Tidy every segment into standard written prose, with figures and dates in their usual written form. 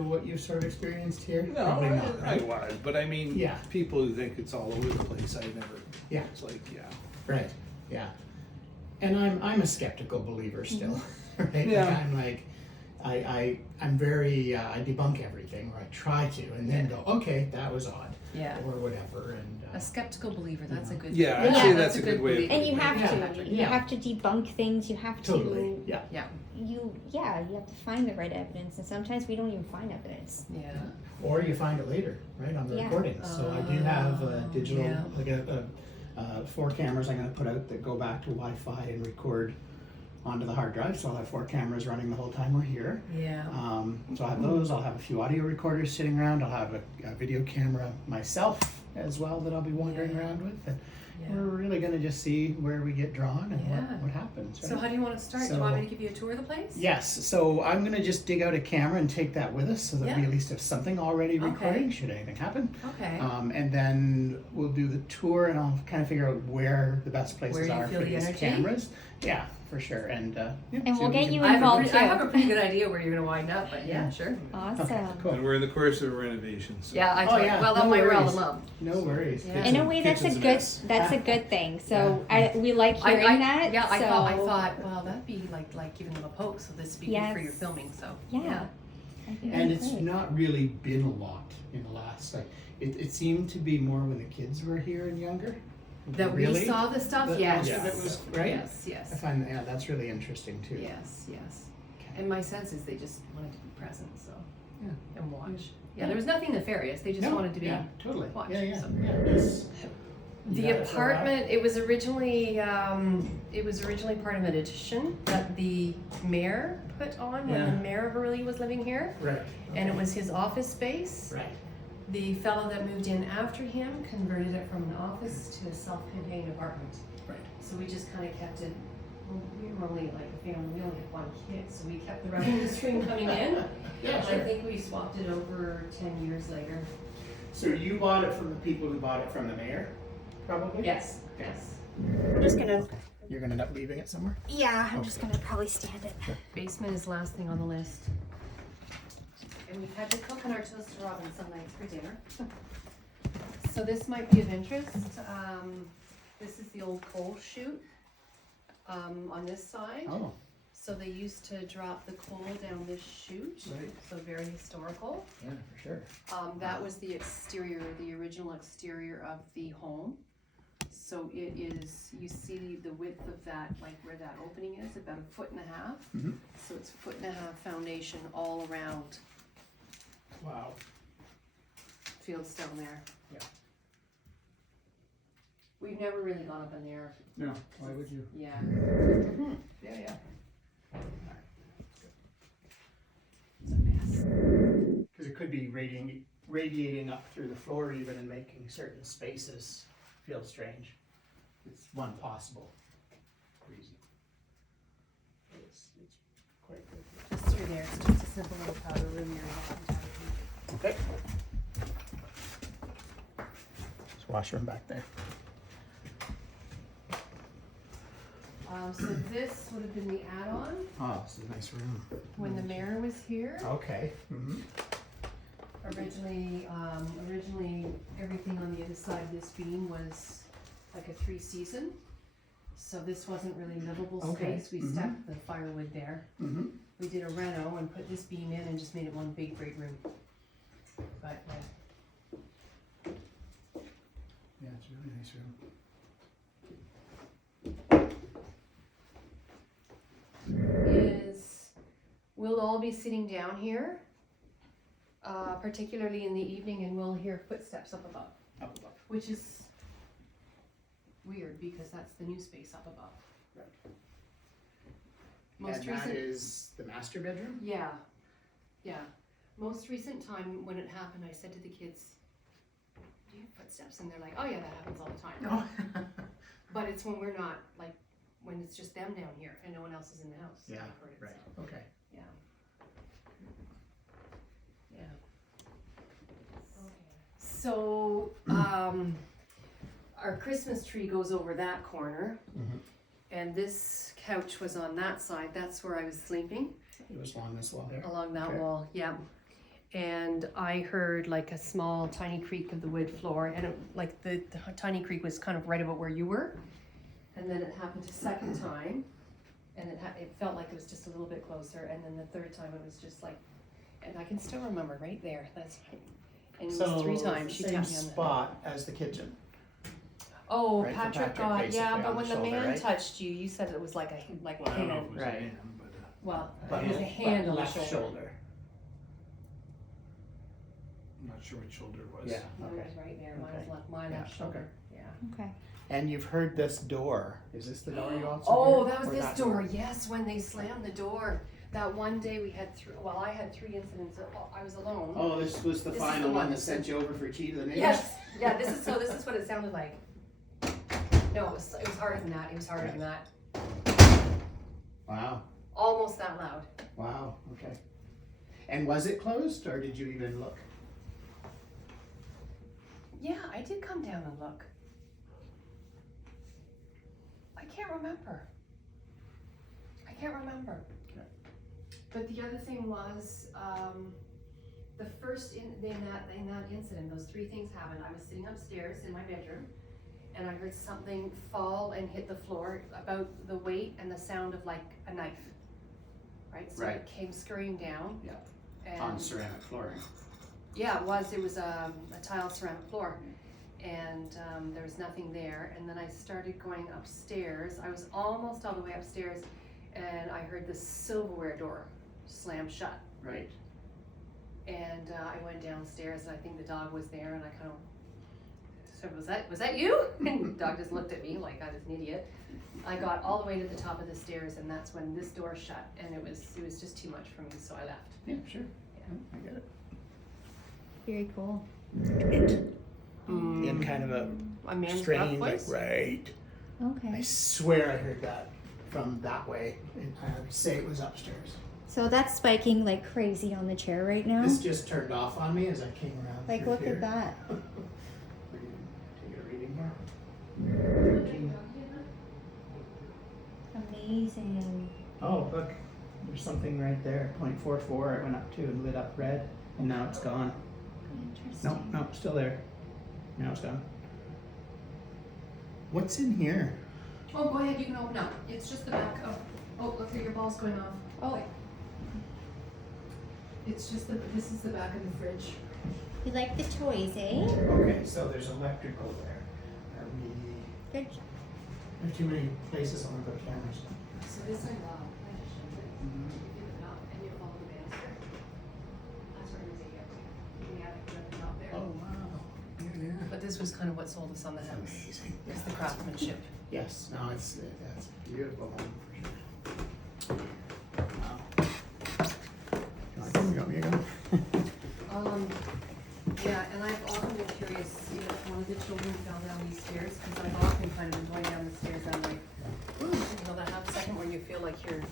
What you've sort of experienced here? No, Probably not, I right? was, but I mean, Yeah. people who think it's all over the place, I never. Yeah. It's like, yeah. Right, yeah. And I'm a skeptical believer still, right? Yeah. Like, I'm like, I'm very, I debunk everything, or I try to, and then go, okay, that was odd, Yeah. or whatever, and. A skeptical believer, that's a good. Yeah, I'd Yeah, say that's a good way of belief. And you putting it. have Yeah. to. You Yeah. have to debunk things. You have Totally, to. yeah. Yeah, You have to find the right evidence, and sometimes we don't even find evidence. yeah. Or you find it later, right, on the Yeah. recordings. So I do have a digital, yeah. like 4 cameras I'm gonna put out that go back to Wi-Fi and record onto the hard drive. So I'll have 4 cameras running the whole time we're here. Yeah. So I'll have those. I'll have a few audio recorders sitting around. I'll have a video camera myself as well that I'll be wandering Yeah. around with. And Yeah. we're really gonna just see where we get drawn and Yeah. what happens. Right? So how do you want to start? Do So- you want me to give you a tour of the place? Yes, so I'm gonna just dig out a camera and take that with us so that we Yeah. at least have something already Okay. recording should anything happen. Okay. And then we'll do the tour and I'll kind of figure out where the best places Where you are feel for the these energy? cameras. Yeah, for sure. And And see we'll what we get can- you I have, involved I have too. a pretty good idea where you're going to wind up, but yeah, sure. Awesome. Okay, cool. And we're in the course of renovations. So. Yeah, I Oh, told yeah, well, that no might rile worries. them up. No worries. Yeah. In a way, that's a Kitchen's a good. mess. That's a good thing. So we like hearing that. Yeah, so, I thought, well, that'd be like giving them a poke, so this would be good for your Yes. filming. So Yeah. I think And that's it's great. not really been a lot in the last, like, it seemed to be more when the kids were here and younger. that Really? we saw the stuff. That Yes. most of it was, right? Yes. I Yes. find, yeah, that's really interesting too. Yes. Yes. Okay. And my sense is they just wanted to be present, so Yeah. and watch. Yeah, there was nothing nefarious. They just No, wanted to be. yeah, totally. watch, Yeah, so. it's- you The got it for a while? apartment, it was originally part of an addition that the mayor put on when Yeah. the mayor of Orillia was living here, Right. and it okay. was his office space. Right. The fellow that moved in after him converted it from an office to a self-contained apartment. Right. So we just kind of kept it. Well, we were only like a family, we only had 1 kid, so we kept the revenue stream coming in. Yeah, And sure. I think we swapped it over 10 years later. So you bought it from the people who bought it from the mayor, probably? Yes. Okay. Yes. I'm just gonna. You're gonna end up leaving it somewhere? Yeah, I'm just gonna probably stand it. Basement is last thing on the list. And we've had to cook on our toaster oven some nights for dinner. So this might be of interest. This is the old coal chute on this side. Oh, So they used to drop the coal down this chute. Right. So very historical. yeah, for sure. That was the exterior, the original exterior of the home. So it is, you see the width of that, like where that opening is, about 1.5 feet. Mhm. So it's 1.5 feet foundation all around Wow. Fieldstone there. Yeah. We've never really gone up in there, No, why would you? yeah. Yeah, yeah. It's a mess. Because it could be radiating up through the floor even and making certain spaces feel strange. It's one possible reason. It's quite good. Just through there, it's just a simple little powder room area. Okay. There's a washroom back there. So this would have been the add-on Oh, this is a nice room. when the mayor was here. Okay. Mm-hmm. Originally, everything on the other side of this beam was like a 3-season. So this wasn't really livable Okay. space. We Mhm. stacked the firewood there. Mm-hmm. We did a reno and put this beam in and just made it one big great room. But Yeah, it's a really nice room. we'll all be sitting down here, particularly in the evening, and we'll hear footsteps up above, Up above. which is weird because that's the new space up above. Right. Most And that recent, is the master bedroom? yeah. Most recent time when it happened, I said to the kids, "Do you have footsteps?" And they're like, "Oh yeah, that happens all the time." Oh. But it's when we're not, like, when it's just them down here and no one else is in the house. Yeah, I've heard it, right, so, okay. yeah. Yeah. So, our Christmas tree goes over that corner, Mhm. and this couch was on that side. That's where I was sleeping, It was along this wall there. along that Okay. wall, yeah. and I heard like a small tiny creak of the wood floor, and like the tiny creak was kind of right about where you were, and then it happened a second time, and it felt like it was just a little bit closer, and then the third time it was just like, and I can still remember right there. That's right. And it was 3 times she same tapped me on the spot as the kitchen. Oh, Right, for Patrick Patrick, got, basically, yeah, on but the when the shoulder, man right? touched you, you said it was like a Well, I don't know if hand. it was Right. a hand, but, Well, But it was a hand on the left shoulder. I'm not sure which shoulder it was. Yeah, Mine okay. was right there, mine Okay. was left, my Yeah, left shoulder, yeah. Okay. And you've heard this door. Is this the door you also Oh, heard? that was Or this door, yes, when they slammed the door. That one day we had I had 3 incidents, I was alone. Oh, this was the This is final the one one. that sent you over for tea to the neighbors? Yes, yeah, this is what it sounded like. No, it was harder than that, it was harder than that, Wow, almost that loud. wow, okay. And was it closed, or did you even look? Yeah, I did come down and look. I can't remember. Okay. But the other thing was, the first in that incident, those 3 things happened. I was sitting upstairs in my bedroom, and I heard something fall and hit the floor about the weight and the sound of like a knife. Right? So Right. it came scurrying down. Yeah. And On ceramic flooring. yeah, it was a tile ceramic floor, and there was nothing there. And then I started going upstairs. I was almost all the way upstairs, and I heard the silverware door slam shut. Right. And I went downstairs, and I think the dog was there, and I kind of said, was that you? And the dog just looked at me like I was an idiot. I got all the way to the top of the stairs, and that's when this door shut, and it was just too much for me, so I left. Yeah, sure. Yeah. I get it. Very cool. In kind of A a man's rough strange, like, voice. right. I Okay. swear I heard that from that way, and I would say it was upstairs. So that's spiking like crazy on the chair right now. This just turned off on me as I came around. Like, through look here. at that. Take a reading here. Amazing. Oh, look, there's something right there, 0.44, it went up to and lit up red, and now it's gone. Interesting. No, still there. Now it's gone. What's in here? Oh, go ahead, you can open up. It's just the back of, oh, look at your balls going off. Oh. It's just this is the back of the fridge. You like the toys, eh? Okay, so there's electrical there. Are we, Good. there are too many places I want to put cameras. So this I love. I just showed it. You give it up and you follow the banister. That's where I'm gonna take it. Yeah, put it out there. Oh, wow. Yeah, But this was kind of what sold us on the house. amazing. It's the craftsmanship. Yes, no, it's a beautiful home for sure. Wow. You want me to go? Yeah, and I've often been curious if one of the children fell down these stairs, because I've often kind of been going down the stairs and I'm like, ooh, you know, that half second where you feel like you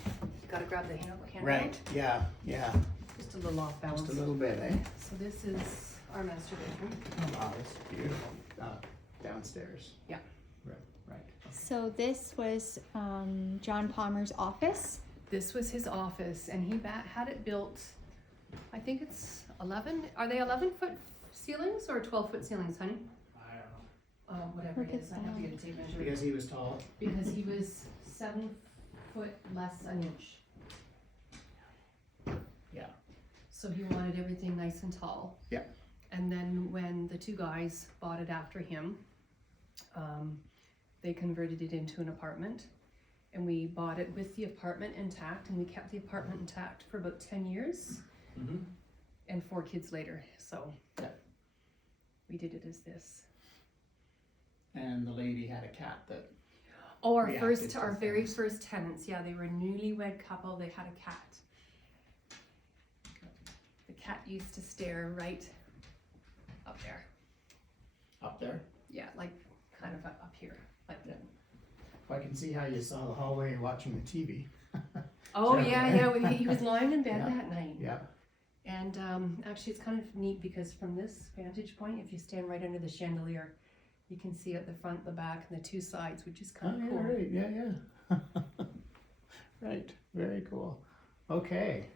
gotta grab the handrail. Right, yeah, yeah, Just a little off balance. just a little bit, eh? So this is our master bedroom. Oh, wow, it's beautiful. Downstairs. Yeah. Right. So this was John Palmer's office. This was his office, and he had it built, I think it's 11, are they 11-foot ceilings or 12-foot ceilings, honey? I don't know. Whatever it Look is, at I have to that. get a tape measure. Because he was tall. Because he was 7 foot less an inch. Yeah. So he wanted everything nice and tall. Yeah. And then when the 2 guys bought it after him, they converted it into an apartment. And we bought it with the apartment intact, and we kept the apartment intact for about 10 years. Mm-hmm. And 4 kids later, so Yeah. we did it as this. And the lady had a cat that. Oh, our Reacted to very things. first tenants, yeah, they were a newlywed couple, they had a cat. The cat used to stare right up there. Up there. Yeah, like kind of up here. Like Yeah. I can see how you saw the hallway watching the TV. Oh Sure. yeah, he was lying in bed Yeah. that night. Yeah. And actually it's kind of neat because from this vantage point, if you stand right under the chandelier, you can see at the front, the back, and the 2 sides, which is kind of cool. Right. Yeah. Right. Very cool. Okay.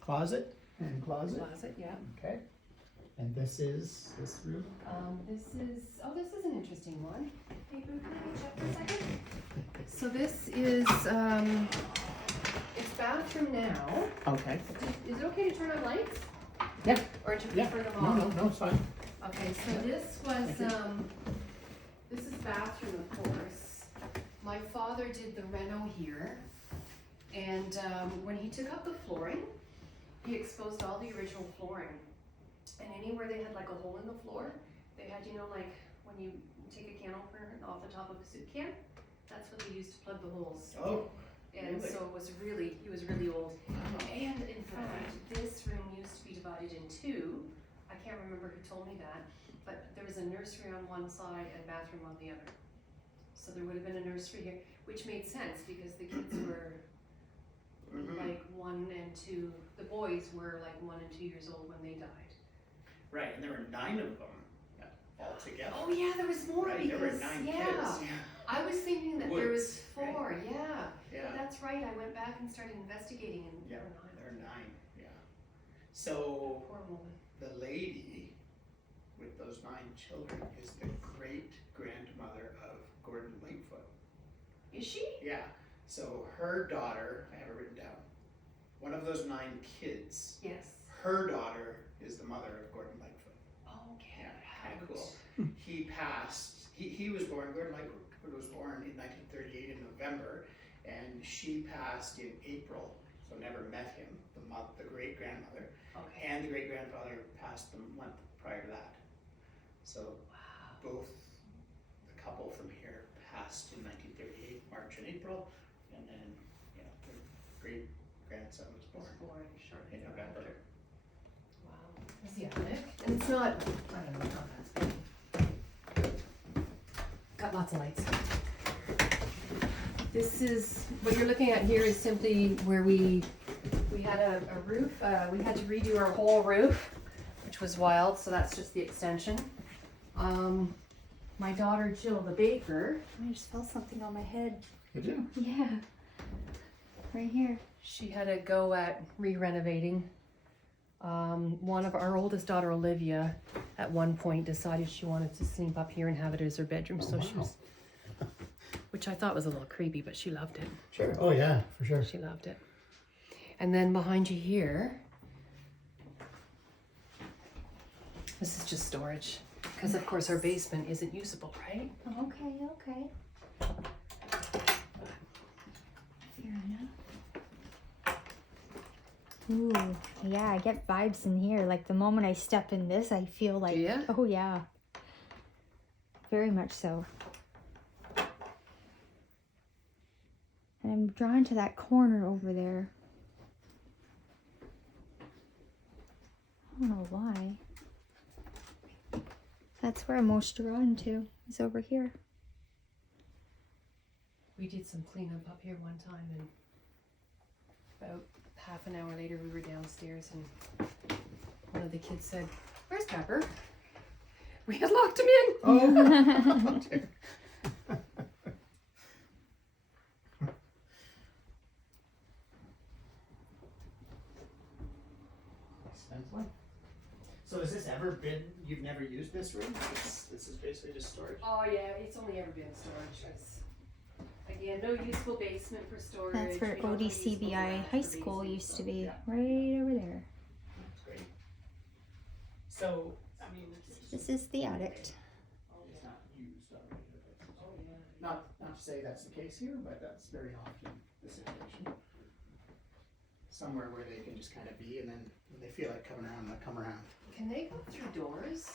Closet. And closet, closet, yeah. okay. And this room? This is an interesting one. Hey, Boo, can I check for a second? So this is, it's bathroom now. Okay. Is it okay to turn on lights? Yeah. Or do you Yeah. prefer them No, off? no, it's fine. Okay, so this was, Thank this is bathroom, of course. My father did the reno here, and when he took out the flooring, he exposed all the original flooring. And anywhere they had like a hole in the floor, they had, you know, like when you take a can opener off the top of a soup can, that's what they used to plug the holes. Oh, And really? so it was he was really old. And in fact, this room used to be divided in two. I can't remember who told me that, but there was a nursery on one side and bathroom on the other. So there would have been a nursery here, which made sense because the kids were like 1 and 2, the boys were like 1 and 2 years old when they died. Right, and there were 9 of them altogether. Oh yeah, there was more Right, there were because, 9 yeah. kids. I was thinking that there was Woods, 4, yeah. Yeah. But that's right, I went back and started investigating and Yeah, there were 9. there are 9, yeah. So, Poor woman. the lady with those 9 children is the great-grandmother of Gordon Lightfoot. Is she? Yeah, so her daughter, I have it written down, one of those 9 kids, Yes. her daughter is the mother of Gordon Lightfoot. Okay. Yeah, kind of cool. He passed, he was born, Gordon Lightfoot was born in 1938 in November, and she passed in April, so never met him, the great-grandmother. Okay. And the great-grandfather passed the month prior to that. So both the couple from here passed in 1938, March and April, and then, you know, the great-grandson was born Shortly in November. thereafter. Wow. There's the attic. And it's not, I don't know, not that big. Got lots of lights. This is, what you're looking at here is simply where we had a roof, we had to redo our whole roof, which was wild, so that's just the extension. My daughter Jill, the baker, I just felt something on my head. Did you? Yeah. Right here. she had a go at re-renovating. One of our oldest daughter, Olivia, at one point decided she wanted to sleep up here and have it as her bedroom, so she was, which I thought was a little creepy, but she loved it. Sure. Oh, yeah, for sure. She loved it. And then behind you here, this is just storage, because of course our basement isn't usable, right? Okay, okay. Fair enough. Ooh, yeah, I get vibes in here. Like the moment I step in this, I feel like, Do ya? oh yeah. Very much so. And I'm drawn to that corner over there. I don't know why. That's where I'm most drawn to, is over here. We did some cleanup up here one time, and about half an hour later we were downstairs and one of the kids said, "Where's Pepper?" We had locked him in. Oh, dear. So has this ever been, you've never used this room? This is basically just storage? Oh yeah, it's only ever been storage. It's, again, no useful basement for storage. That's where We don't have useful ODCVI garage High for School basement, used so- to be, yeah. right over there. That's great. So, I mean, This is the attic. it's not used already. Not to say that's the case here, but that's very often the situation. Somewhere where they can just kind of be, and then when they feel like coming around, they'll come around. Can they go through doors?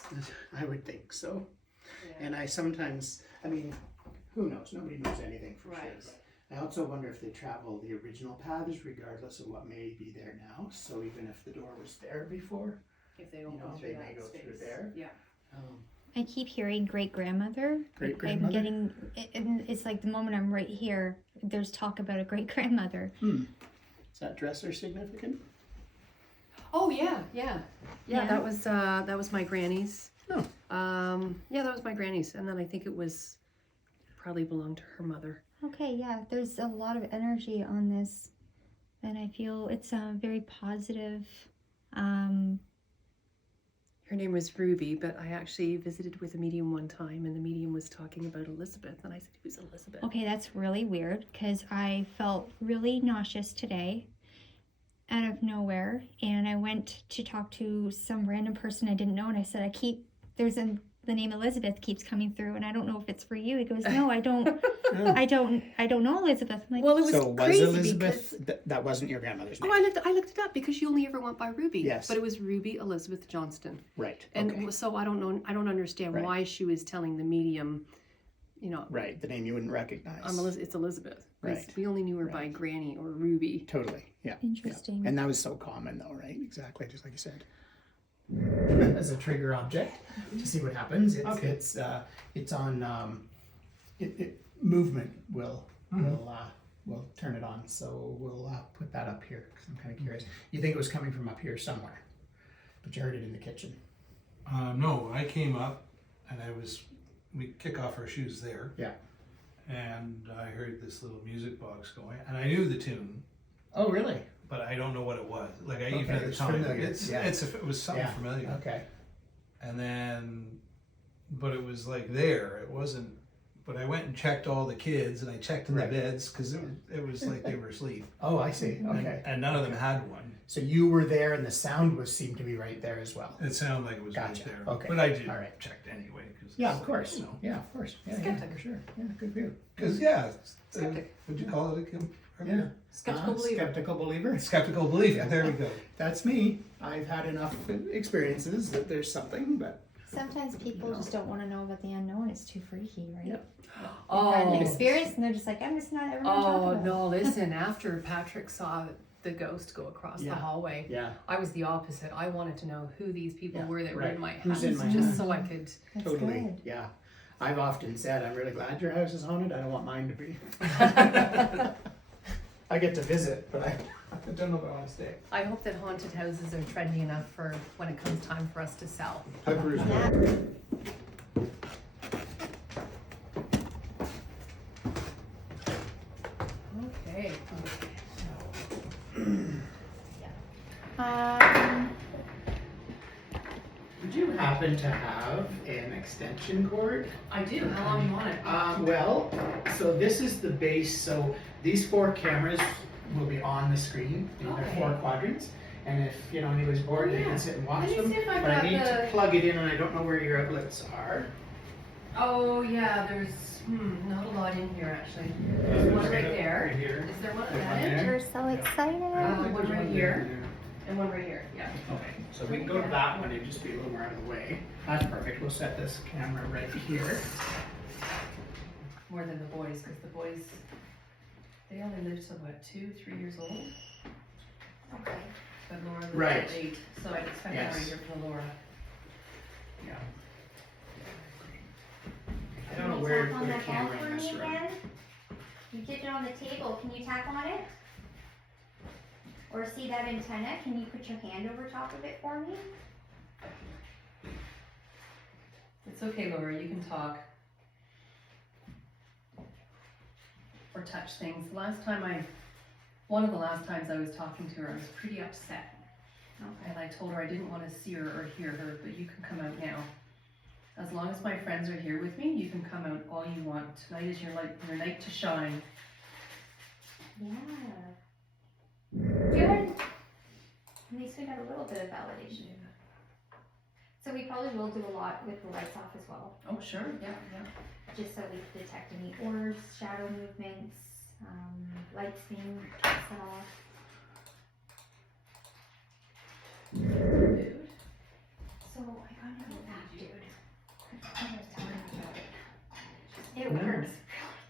I would think so. Yeah. And I sometimes, I mean, who knows? Nobody knows anything for Right. sure. But I also wonder if they travel the original paths regardless of what may be there now. So even if the door was there before, If they don't you go know, through they that may go space. through there. Yeah. I keep hearing great-grandmother. Great-grandmother? I'm getting, it's like the moment I'm right here, there's talk about a great-grandmother. Is that dresser significant? Oh yeah, yeah, Yeah. That was my granny's. Oh. Yeah, that was my granny's, and then I think it was probably belonged to her mother. Okay, yeah, there's a lot of energy on this, and I feel it's very positive. Her name was Ruby, but I actually visited with a medium one time, and the medium was talking about Elizabeth, and I said, "Who's Elizabeth?" Okay, that's really weird because I felt really nauseous today out of nowhere, and I went to talk to some random person I didn't know, and I said, the name Elizabeth keeps coming through, and I don't know if it's for you. He goes, no, I don't, I don't know Elizabeth. I'm like, Well, it was So was crazy Elizabeth, because that wasn't your grandmother's name? I looked it up because she only ever went by Ruby. Yes. But it was Ruby Elizabeth Johnston, Right, and okay. so I don't understand Right. why she was telling the medium, you know, Right, the name you wouldn't recognize. It's Elizabeth. 'Cause Right. we only knew her by Right. Granny or Ruby. Totally, yeah. interesting. Yeah. And that was so common though, right? Exactly, just like you said. As a trigger object to see what happens. It's on movement will turn it on. So we'll put that up here because I'm kind of curious. You think it was coming from up here somewhere, but you heard it in the kitchen. No, I came up and we kick off our shoes there. Yeah. And I heard this little music box going, and I knew the tune, Oh really? but I don't know what it was. Like Okay, even at the it's time, familiar, yeah. it was something Yeah. familiar. Okay. And then, but it was like there. It wasn't. But I went and checked all the kids, and I checked in Right. the beds because it was like they were asleep. Oh, I see. Okay. And none of them had one. So you were there, and the sound seemed to be right there as well. It sounded like it was Gotcha. right there. Okay. But I did All right. checked anyway. Cause Yeah, it's of course. You know. Yeah, of course. Yeah, Skeptic. for sure. Yeah, good view. Because yeah, Skeptic. would you call it Yeah. Skeptical believer. Skeptical believer. skeptical belief? There we go. That's me. I've had enough experiences that there's something, but Sometimes people just don't want to know about the unknown. It's too freaky, right? Yep. They've had an Oh, experience and they're just like, I'm just not ever going to talk oh about it. no! Listen, after Patrick saw the ghost go across Yeah. the hallway, yeah, I was the opposite. I wanted to know who these people Yeah, were that were right. in my Who's house, in my just house? so I could. That's totally. good. Yeah. I've often said, I'm really glad your house is haunted. I don't want mine to be. I get to visit, but I don't know if I want to stay. I hope that haunted houses are trendy enough for when it comes time for us to sell. Pepper is Yeah. good. Okay. Would you happen to have an extension cord? I do. How long do you want it? Well, so this is the base. So these 4 cameras will be on the screen in their Okay. 4 quadrants. And if anybody's bored, they Yeah. can sit and watch Let me them. see if I've But I got need to the- plug it in, and I don't know where your outlets are. Oh yeah, there's not a lot in here actually. There's one right there. Right here. Is there one at There's that one end? there. You're so excited. One right here and one right here. Yeah. Okay, so we can go to that one and just be a little more out of the way. That's perfect. We'll set this camera right here. More than the boys, because the boys, they only live to what, 2-3 years old? Okay. But Laura lives Right. at 8, so I'd expect Yes. more here for Laura. Yeah. I Can don't know you where to tap put on a that ball camera for in this me room. again? You did it on the table. Can you tap on it? Or see that antenna? Can you put your hand over top of it for me? It's okay, Laura, you can talk. Or touch things. One of the last times I was talking to her, I was pretty upset. Okay. And I told her I didn't want to see her or hear her, but you can come out now. As long as my friends are here with me, you can come out all you want. Tonight is your night to shine. Yeah. Good. At least we got a little bit of validation. So we probably will do a lot with the lights off as well, Oh, sure, yeah. just so we can detect any orbs, shadow movements, lights being set off. Dude. So I got an app, dude. I was telling you about it. It Nice. works really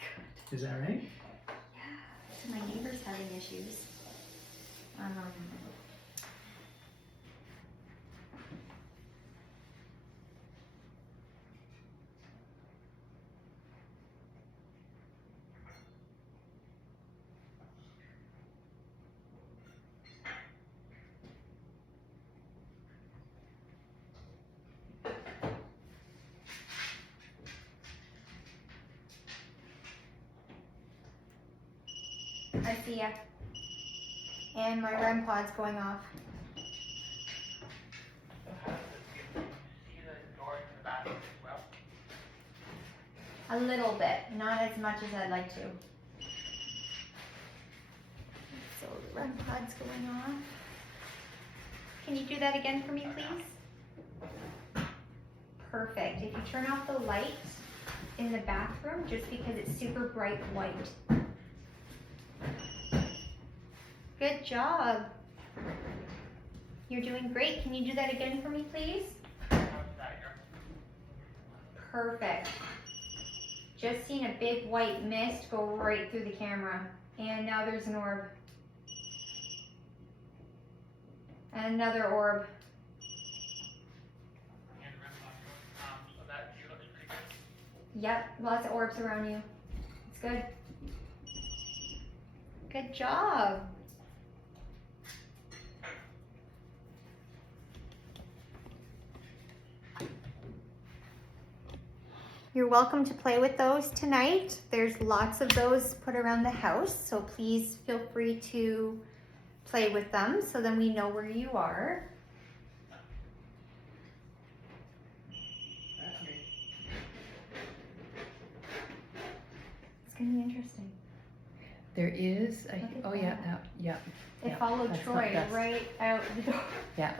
good. Is that right? Yeah. So my neighbor's having issues. I see ya. And my REM pod's going off. A little bit, not as much as I'd like to. So the REM pod's going off. Can you do that again for me, please? Perfect. If you turn off the light in the bathroom, just because it's super bright white. Good job. You're doing great. Can you do that again for me, please? Perfect. Just seen a big white mist go right through the camera. And now there's an orb. And another orb. Yep, lots of orbs around you. It's good. Good job. You're welcome to play with those tonight. There's lots of those put around the house, so please feel free to play with them so then we know where you are. That's me. It's gonna be interesting. There is, at oh yeah, that. that, yeah, It Yeah, followed that's Troy not- that's- right out the door. yeah.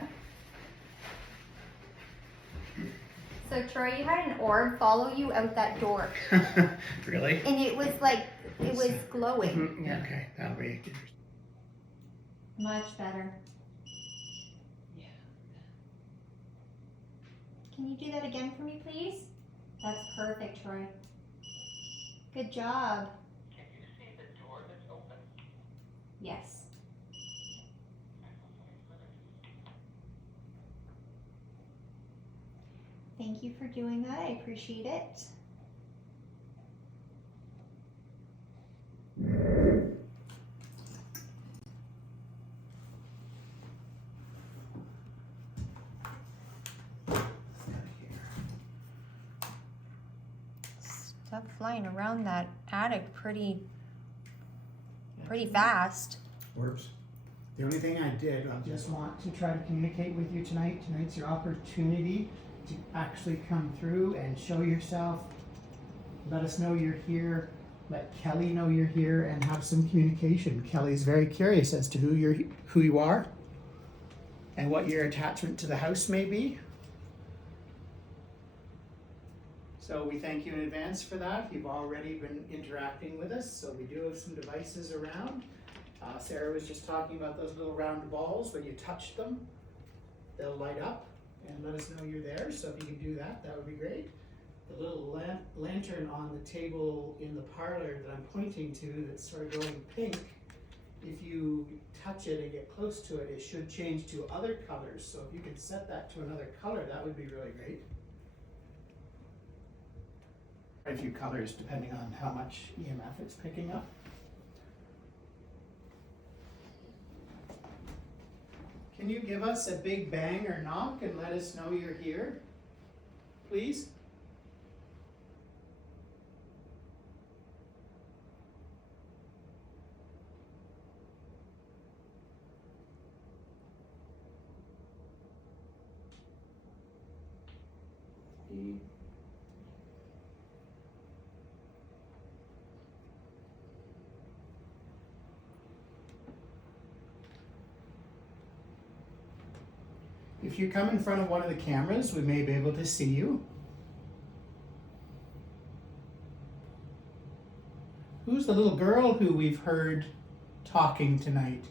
So Troy, you had an orb follow you out that door, Really? and it was like, it was glowing. Mhm, yeah. Okay, that'll be interesting. Much better. Yeah. Can you do that again for me, please? That's perfect, Troy. Good job. Can you see the door that's open? Yes. Thank you for doing that. I appreciate it. Stuff flying around that attic pretty fast. Orbs. The only thing I did, I just want to try to communicate with you tonight. Tonight's your opportunity to actually come through and show yourself. Let us know you're here. Let Kelly know you're here and have some communication. Kelly's very curious as to who you are and what your attachment to the house may be. So we thank you in advance for that. You've already been interacting with us, so we do have some devices around. Sarah was just talking about those little round balls. When you touch them, they'll light up and let us know you're there. So if you can do that, that would be great. The little lantern on the table in the parlor that I'm pointing to that's sort of going pink, if you touch it and get close to it, it should change to other colors. So if you could set that to another color, that would be really great. A few colors depending on how much EMF it's picking up. Can you give us a big bang or knock and let us know you're here, please? If you come in front of one of the cameras, we may be able to see you. Who's the little girl who we've heard talking tonight?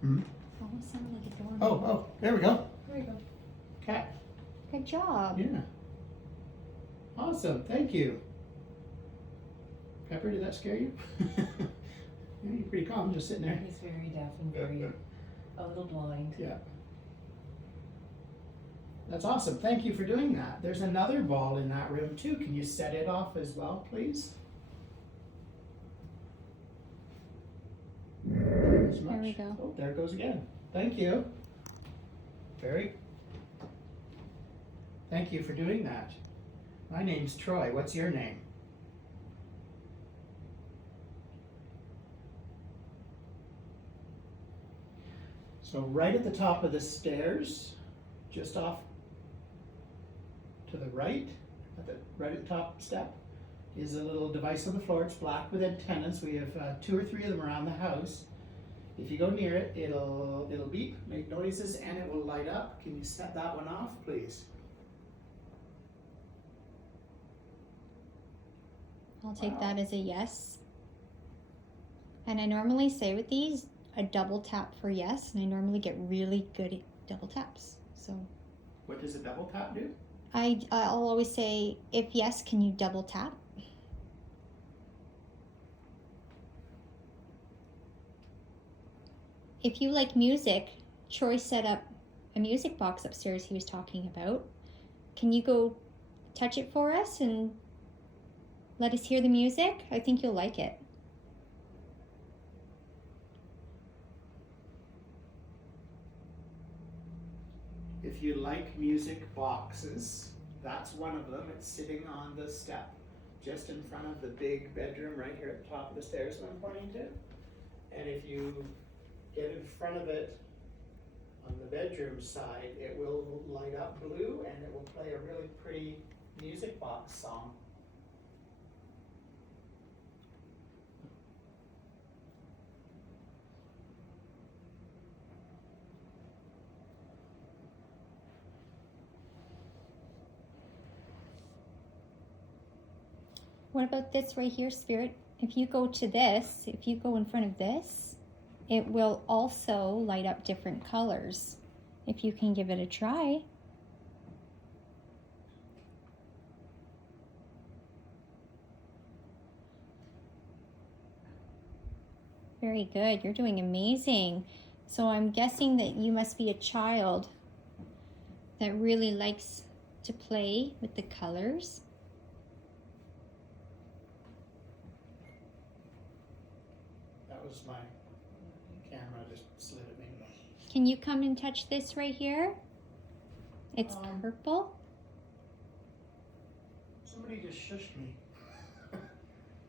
Hmm? Almost sounded like a door. Oh, there we go. There we go. Cat. Good job. Yeah. Awesome, thank you. Pepper, did that scare you? Yeah, you're pretty calm, just sitting there. He's very deaf and very, a little blind. Yeah. That's awesome, thank you for doing that. There's another ball in that room too. Can you set it off as well, please? There we go. Oh, there it goes again. Thank you. Very. Thank you for doing that. My name's Troy. What's your name? So right at the top of the stairs, just off to the right, right at the top step, is a little device on the floor. It's black with antennas. We have 2 or 3 of them around the house. If you go near it, it'll beep, make noises, and it will light up. Can you set that one off, please? I'll take that as a yes. And I normally say with these, a double tap for yes, and I normally get really good double taps. So What does a double tap do? I'll always say, if yes, can you double tap? If you like music, Troy set up a music box upstairs he was talking about. Can you go touch it for us and let us hear the music? I think you'll like it. If you like music boxes, that's one of them. It's sitting on the step, just in front of the big bedroom right here at the top of the stairs that I'm pointing to. And if you get in front of it on the bedroom side, it will light up blue and it will play a really pretty music box song. What about this right here, Spirit? If you go to this, if you go in front of this, it will also light up different colors. If you can give it a try. Very good, you're doing amazing. So I'm guessing that you must be a child that really likes to play with the colors. That was my camera just slid at me. Can you come and touch this right here? It's purple. Somebody just shushed me.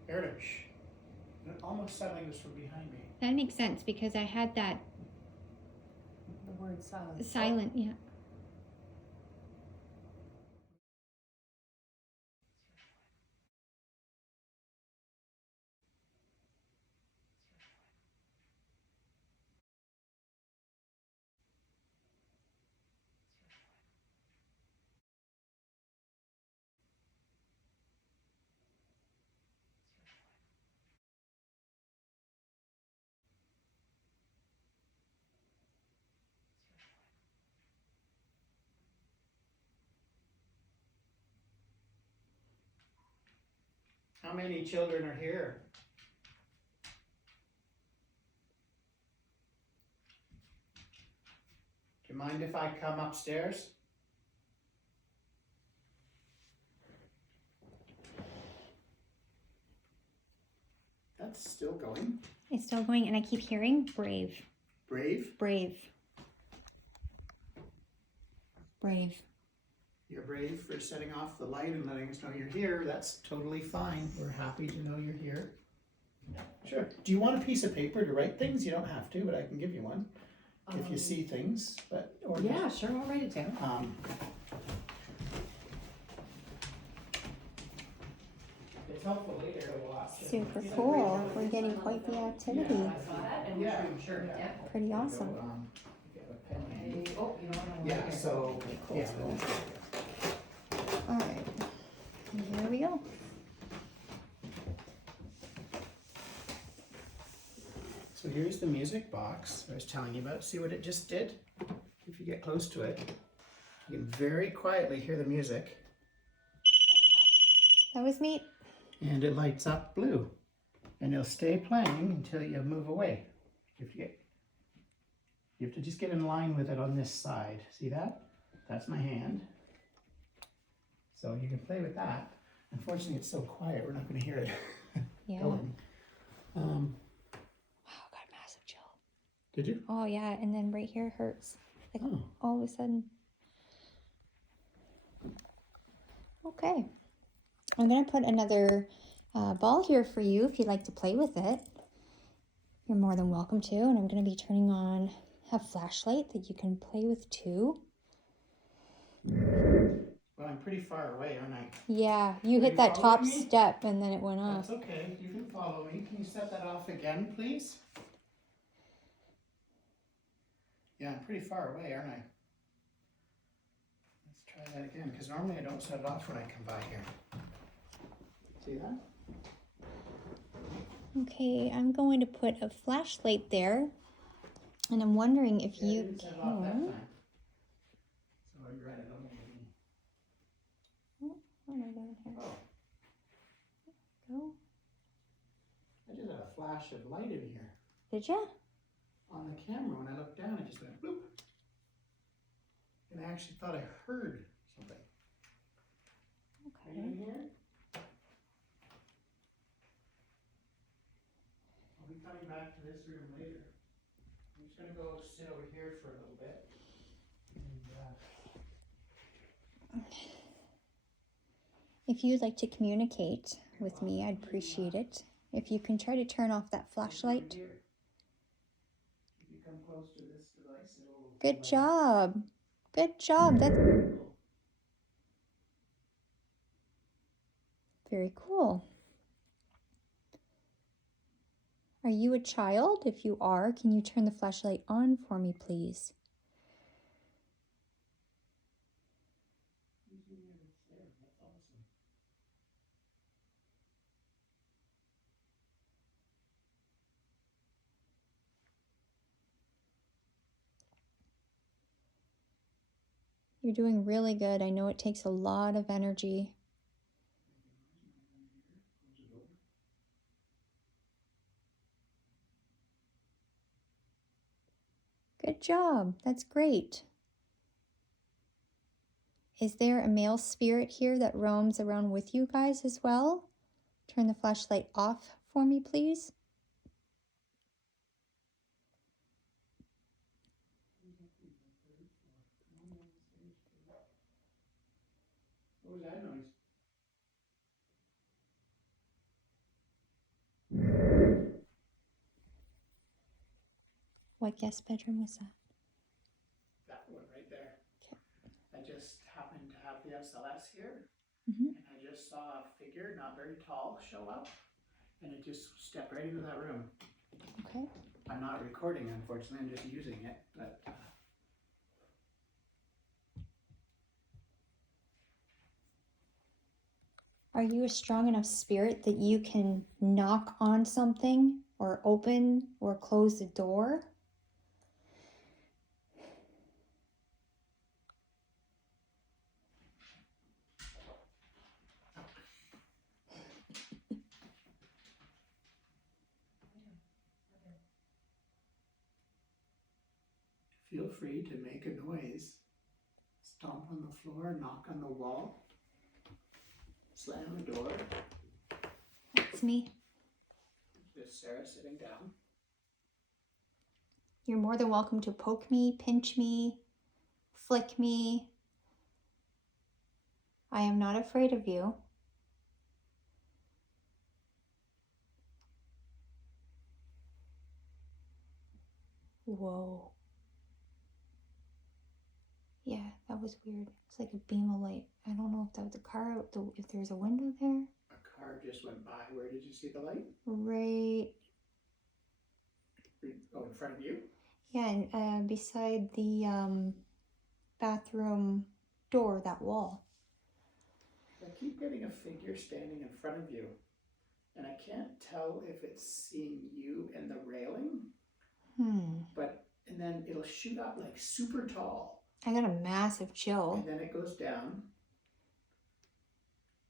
Erdish. It almost sounded like it was from behind me. That makes sense because I had that The word silent. silent, yeah. How many children are here? Do you mind if I come upstairs? That's still going. It's still going and I keep hearing brave, Brave? brave, brave. You're brave for setting off the light and letting us know you're here. That's totally fine. We're happy to know you're here. Sure. Do you want a piece of paper to write things? You don't have to, but I can give you one if you see things. But or Yeah, sure, I'll write it down. It's helpful later to watch. Super cool. We're getting quite the activity. I saw that and Yeah. sure, yeah. Pretty awesome. If you have a pen handy. Oh, you don't want to. Yeah, so, yeah. All right, here we go. So here's the music box I was telling you about. See what it just did? If you get close to it, you can very quietly hear the music. That was neat. And it lights up blue. And it'll stay playing until you move away. You have to just get in line with it on this side. See that? That's my hand. So you can play with that. Unfortunately, it's so quiet, we're not going to hear it Yeah. going. Wow, got a massive chill. Did you? Oh yeah, and then right here hurts. Like Oh. all of a sudden. Okay. I'm going to put another ball here for you if you'd like to play with it. You're more than welcome to. And I'm going to be turning on a flashlight that you can play with too. Well, I'm pretty far away, aren't I? Yeah, you Are hit you that top following me? step and then it went That's off. okay, you can follow me. Can you set that off again, please? Yeah, I'm pretty far away, aren't I? Let's try that again, because normally I don't set it off when I come by here. See that? Okay, I'm going to put a flashlight there. And I'm wondering if Yeah, I you didn't set it off that can. time. So you're right, I don't know. What am I doing here? Oh, Go. I just had a flash of light in here. Did ya? On the camera, when I looked down, it just went bloop. And I actually thought I heard something. Are you Okay. in here? I'll be coming back to this room later. I'm just gonna go sit over here for a little bit. And, If you'd like to communicate with me, I'd appreciate it. If you can try to turn off that flashlight. here. If you come close to this device, it'll. Good job. Good job. That's very cool. Are you a child? If you are, can you turn the flashlight on for me, please? That's awesome. You're doing really good. I know it takes a lot of energy. Good job. That's great. Is there a male spirit here that roams around with you guys as well? Turn the flashlight off for me, please. What was that noise? What guest bedroom was that? That one right there. Okay. I just happened to have the SLS here, Mhm. and I just saw a figure, not very tall, show up, and it just stepped right into that room. Okay. I'm not recording, unfortunately, I'm just using it, but Are you a strong enough spirit that you can knock on something or open or close the door? feel free to make a noise. Stomp on the floor, knock on the wall, slam the door. That's me. There's Sarah sitting down. You're more than welcome to poke me, pinch me, flick me. I am not afraid of you. Whoa. Yeah, that was weird. It's like a beam of light. I don't know if that was a car, if there's a window there. A car just went by. Where did you see the light? Right. Oh, in front of you? Yeah, and beside the bathroom door, that wall. I keep getting a figure standing in front of you, and I can't tell if it's seeing you in the railing, and then it'll shoot up like super tall. I got a massive chill. And then it goes down.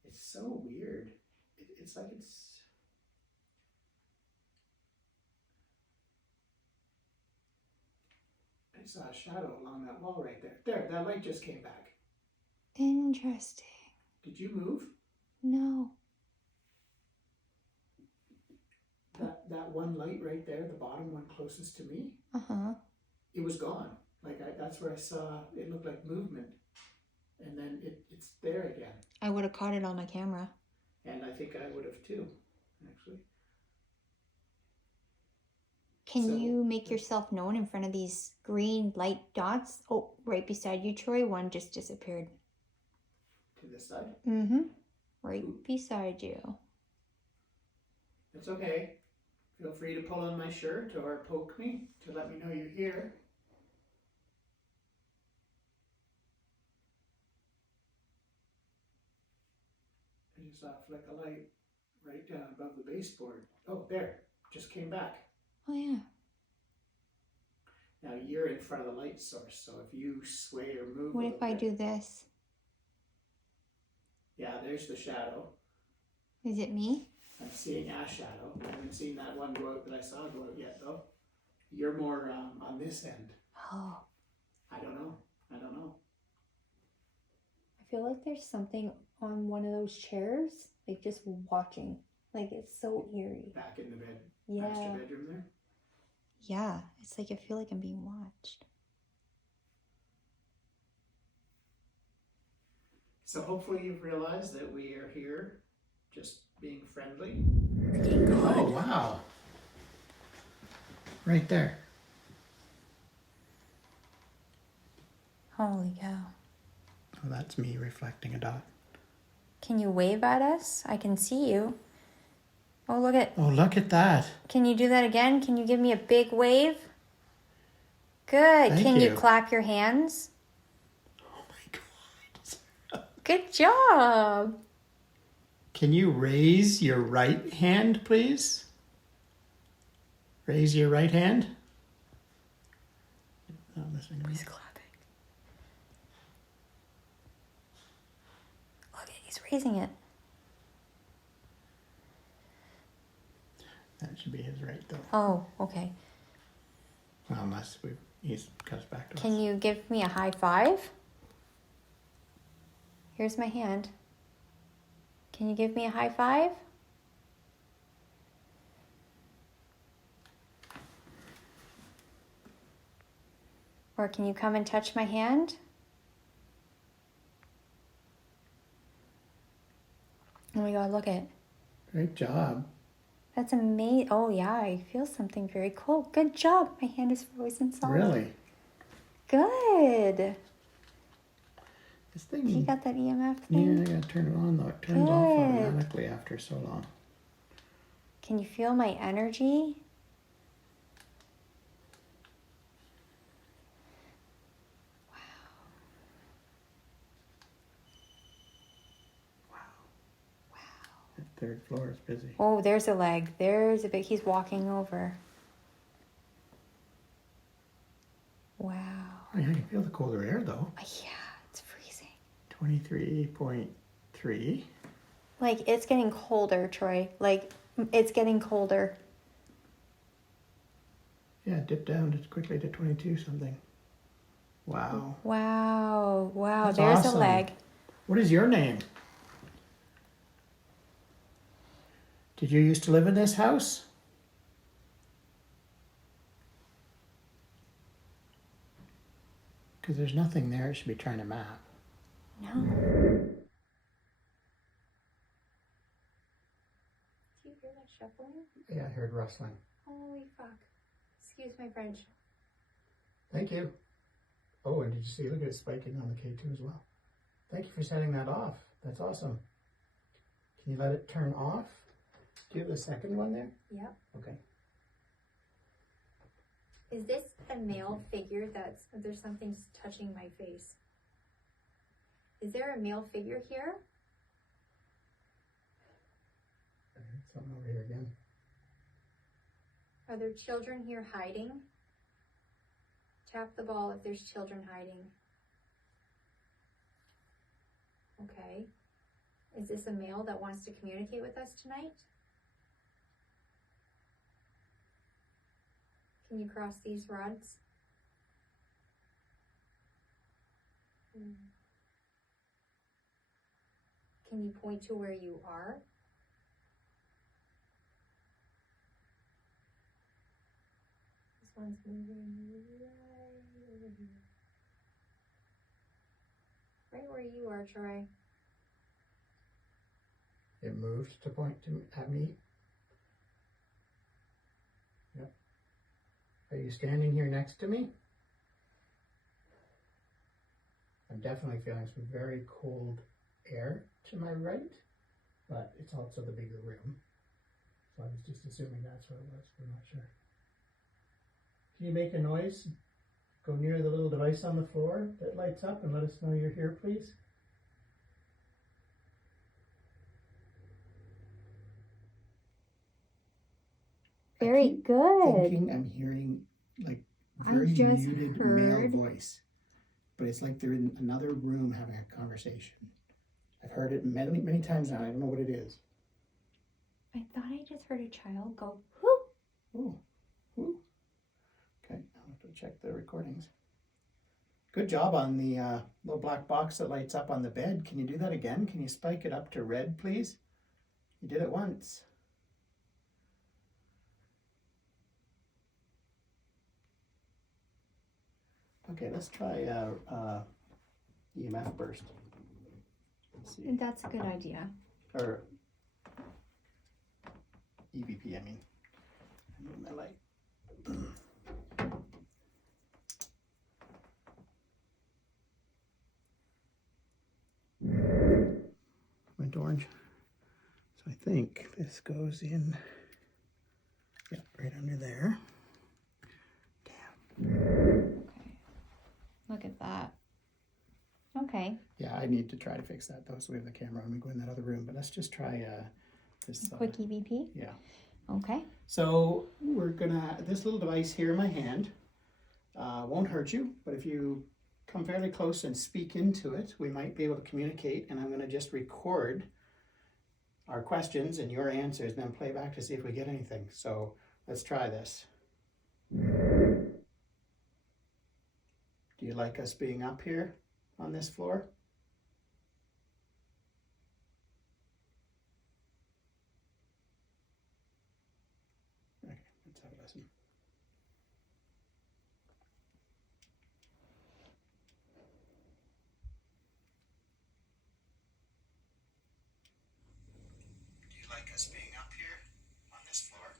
It's so weird. It's like it's... I saw a shadow along that wall right there. There, that light just came back. Interesting. Did you move? No. That one light right there, the bottom one closest to me, Uh-huh. it was gone. Like that's where I saw, it looked like movement. and then it's there again. I would have caught it on my camera. And I think I would have too, actually. Can So- you make yourself known in front of these green light dots? Oh, right beside you, Troy. One just disappeared. To this side. Mm-hmm. Right beside you. It's okay. Feel free to pull on my shirt or poke me to let me know you're here. I just saw a flick of light right down above the baseboard. Oh, there. Just came back. Oh yeah. Now you're in front of the light source, so if you sway or move What a if little I bit- do this? Yeah, there's the shadow. Is it me? I'm seeing a shadow. I haven't seen that one go out that I saw go out yet, though. You're more on this end. Oh, I don't know. I don't know. I feel like there's something on one of those chairs, like just watching. Like it's so eerie. Back in the master Yeah. bedroom there. Yeah. It's like I feel like I'm being watched. So hopefully you've realized that we are here just being friendly. Oh, wow. Right there. Holy cow. Oh, that's me reflecting a dot. Can you wave at us? I can see you. Oh, look at. Oh, look at that. Can you do that again? Can you give me a big wave? Good. Thank Can you you. clap your hands? Oh my God. Good job. Can you raise your right hand, please? Raise your right hand. Not listening to me. He's clapping. Look, he's raising it. That should be his right, though. Oh, okay. Well, unless he's comes back to us. Can you give me a high five? Here's my hand. Can you give me a high five? Or can you come and touch my hand? Oh my God, look it. Great job. That's amazing. Oh yeah, I feel something very cold. Good job. My hand is frozen solid. Really? Good. This thing. You got that EMF Yeah, thing? I gotta turn it on though. It turns off Good. automatically after so long. Can you feel my energy? That third floor is busy. Oh, there's a leg. There's a big. He's walking over. Wow. Oh, yeah, I can feel the colder air though. Yeah, it's freezing. 23.3. Like it's getting colder, Troy. Like it's getting colder. Yeah, dip down quickly to 22 something. Wow. Wow. Wow. That's There's awesome. a leg. What is your name? Did you used to live in this house? Because there's nothing there. It should be trying to map. No. Do you hear that shuffling? Yeah, I heard rustling. Holy fuck. Excuse my French. Thank you. Oh, and did you see? Look at it spiking on the K2 as well. Thank you for setting that off. That's awesome. Can you let it turn off? Do you have the second one there? Yep. Okay. Is this a male figure there's something touching my face? Is there a male figure here? I heard something over here again. Are there children here hiding? Tap the ball if there's children hiding. Okay. Is this a male that wants to communicate with us tonight? Can you cross these rods? Can you point to where you are? This one's moving right over here. right where you are, Troy. It moved to point at me. Yep. Are you standing here next to me? I'm definitely feeling some very cold air to my right, but it's also the bigger room. So I was just assuming that's what it was, but I'm not sure. Can you make a noise? Go near the little device on the floor that lights up and let us know you're here, please. Very I keep good. thinking I'm hearing like I very just muted heard- male voice, but it's like they're in another room having a conversation. I've heard it many, many times now. I don't know what it is. I thought I just heard a child go, whoop. Ooh, ooh. Okay, I'll have to check the recordings. Good job on the little black box that lights up on the bed. Can you do that again? Can you spike it up to red, please? You did it once. Okay, let's try EMF burst. Let's see. That's a good idea. Or EVP, I mean. I move my light. Went orange. So I think this goes in, yeah, right under there. Damn. Okay. Look at that. Okay. Yeah, I need to try to fix that though, so we have the camera when we go in that other room. But let's just try this. Quick EVP? Yeah. Okay. So we're gonna, this little device here in my hand won't hurt you, but if you come fairly close and speak into it, we might be able to communicate, and I'm gonna just record our questions and your answers and then play back to see if we get anything. So let's try this. Do you like us being up here on this floor? Okay, let's have a listen. Do you like us being up here on this floor?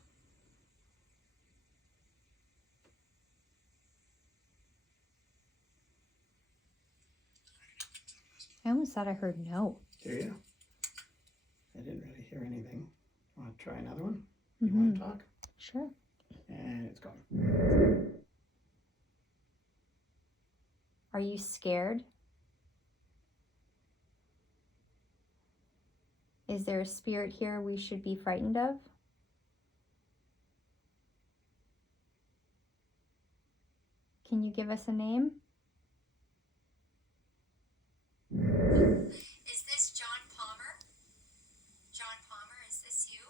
I almost thought I heard no. Do you? I didn't really hear anything. Want to try another one? You want to talk? Sure. And it's gone. Are you scared? Is there a spirit here we should be frightened of? Can you give us a name? Is this John Palmer? John Palmer, is this you?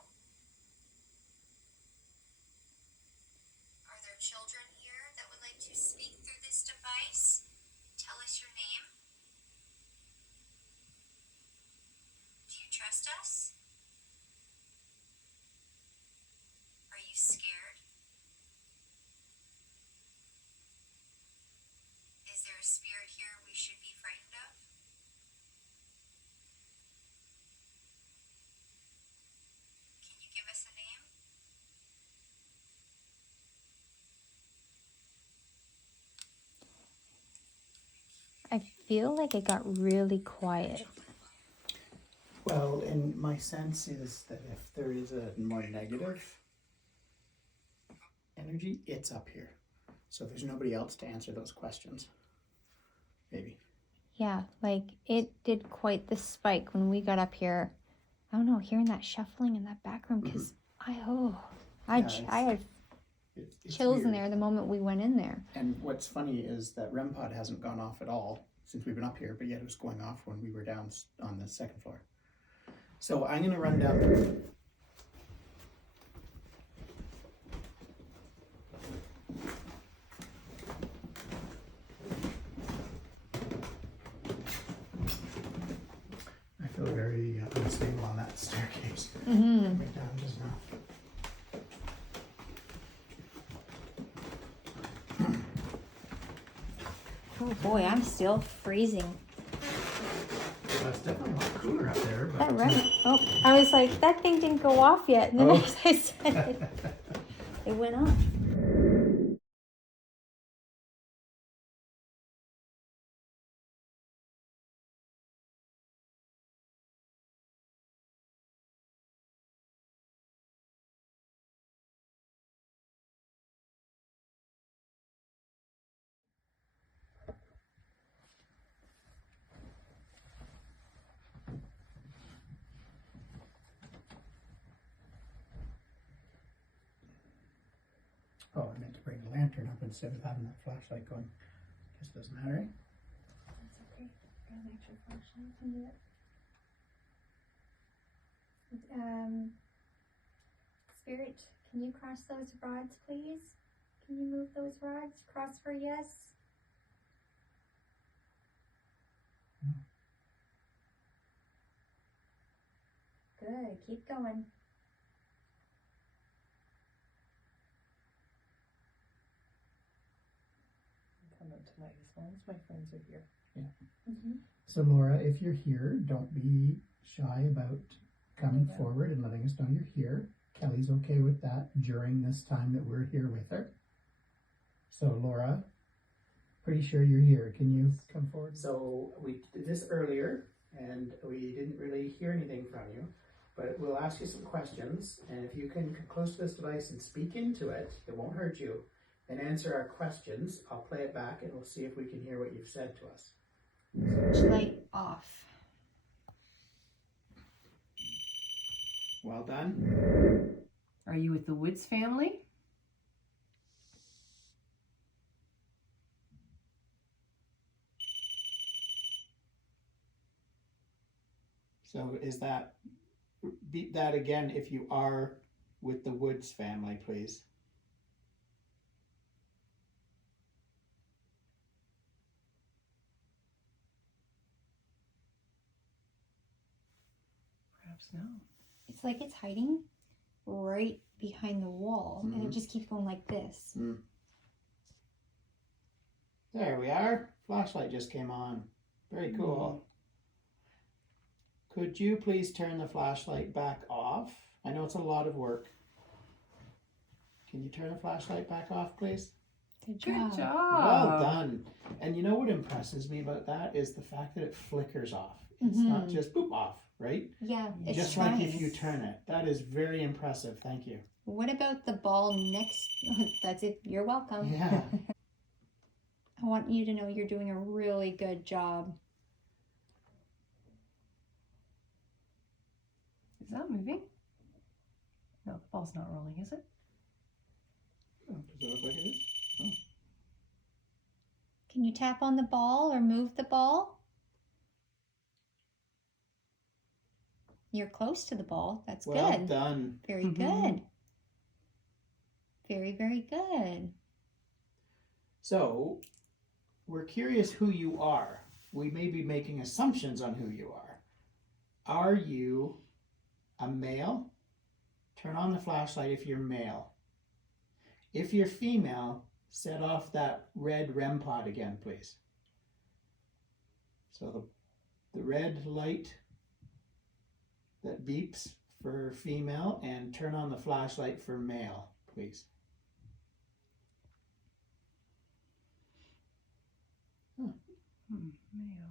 Are there children here that would like to speak through this device? Tell us your name. Do you trust us? Are you scared? Is there a spirit here we should be frightened of? Can you give us a name? I feel like it got really quiet. Well, and my sense is that if there is a more negative energy, it's up here. So there's nobody else to answer those questions. Maybe. Yeah, like it did quite the spike when we got up here. I don't know, hearing that shuffling in that back room because I had It's chills in weird. there the moment we went in there. And what's funny is that REM pod hasn't gone off at all since we've been up here, but yet it was going off when we were down on the second floor. So I'm going to run down. I feel very unstable on that staircase. Mm-hmm. Right down just now. Oh boy, I'm still freezing. it's definitely a lot cooler up there. All But right. Oh, I was like, that thing didn't go off yet. And then Oh. as I said it, it went off. Oh, I meant to bring the lantern up instead of having that flashlight going. Guess it doesn't matter, eh? That's okay. Got an extra flashlight. Can do it. Spirit, can you cross those rods, please? Can you move those rods? Cross for yes. Good. Keep going. Come out tonight as long as my friends are here. Mm-hmm. So Laura, if you're here, don't be shy about coming forward and letting us know you're here. Kelly's okay with that during this time that we're here with her. So Laura, pretty sure you're here. Can you come forward? So we did this earlier and we didn't really hear anything from you, but we'll ask you some questions, and if you can come close to this device and speak into it, it won't hurt you, and answer our questions. I'll play it back and we'll see if we can hear what you've said to us. Light off. Well done. Are you with the Woods family? So is that, beat that again if you are with the Woods family, please. Perhaps no. It's like it's hiding right behind the wall, and it just keeps going like this. There we are. Flashlight just came on. Very cool. Could you please turn the flashlight back off? I know it's a lot of work. Can you turn the flashlight back off, please? Good job. Good job. Well done. And you know what impresses me about that is the fact that it flickers off. It's not just boop off, right? Yeah, it's Just trying. like if you turn it. That is very impressive. Thank you. What about the ball next? That's it. You're welcome. Yeah. I want you to know you're doing a really good job. Is that moving? No, the ball's not rolling, is it? Oh, does it look like it is? Can you tap on the ball or move the ball? You're close to the ball. That's Well good. done. Very good. Very, very good. So, we're curious who you are. We may be making assumptions on who you are. Are you a male? Turn on the flashlight if you're male. If you're female, set off that red REM pod again, please. So the red light that beeps for female, and turn on the flashlight for male, please. Male.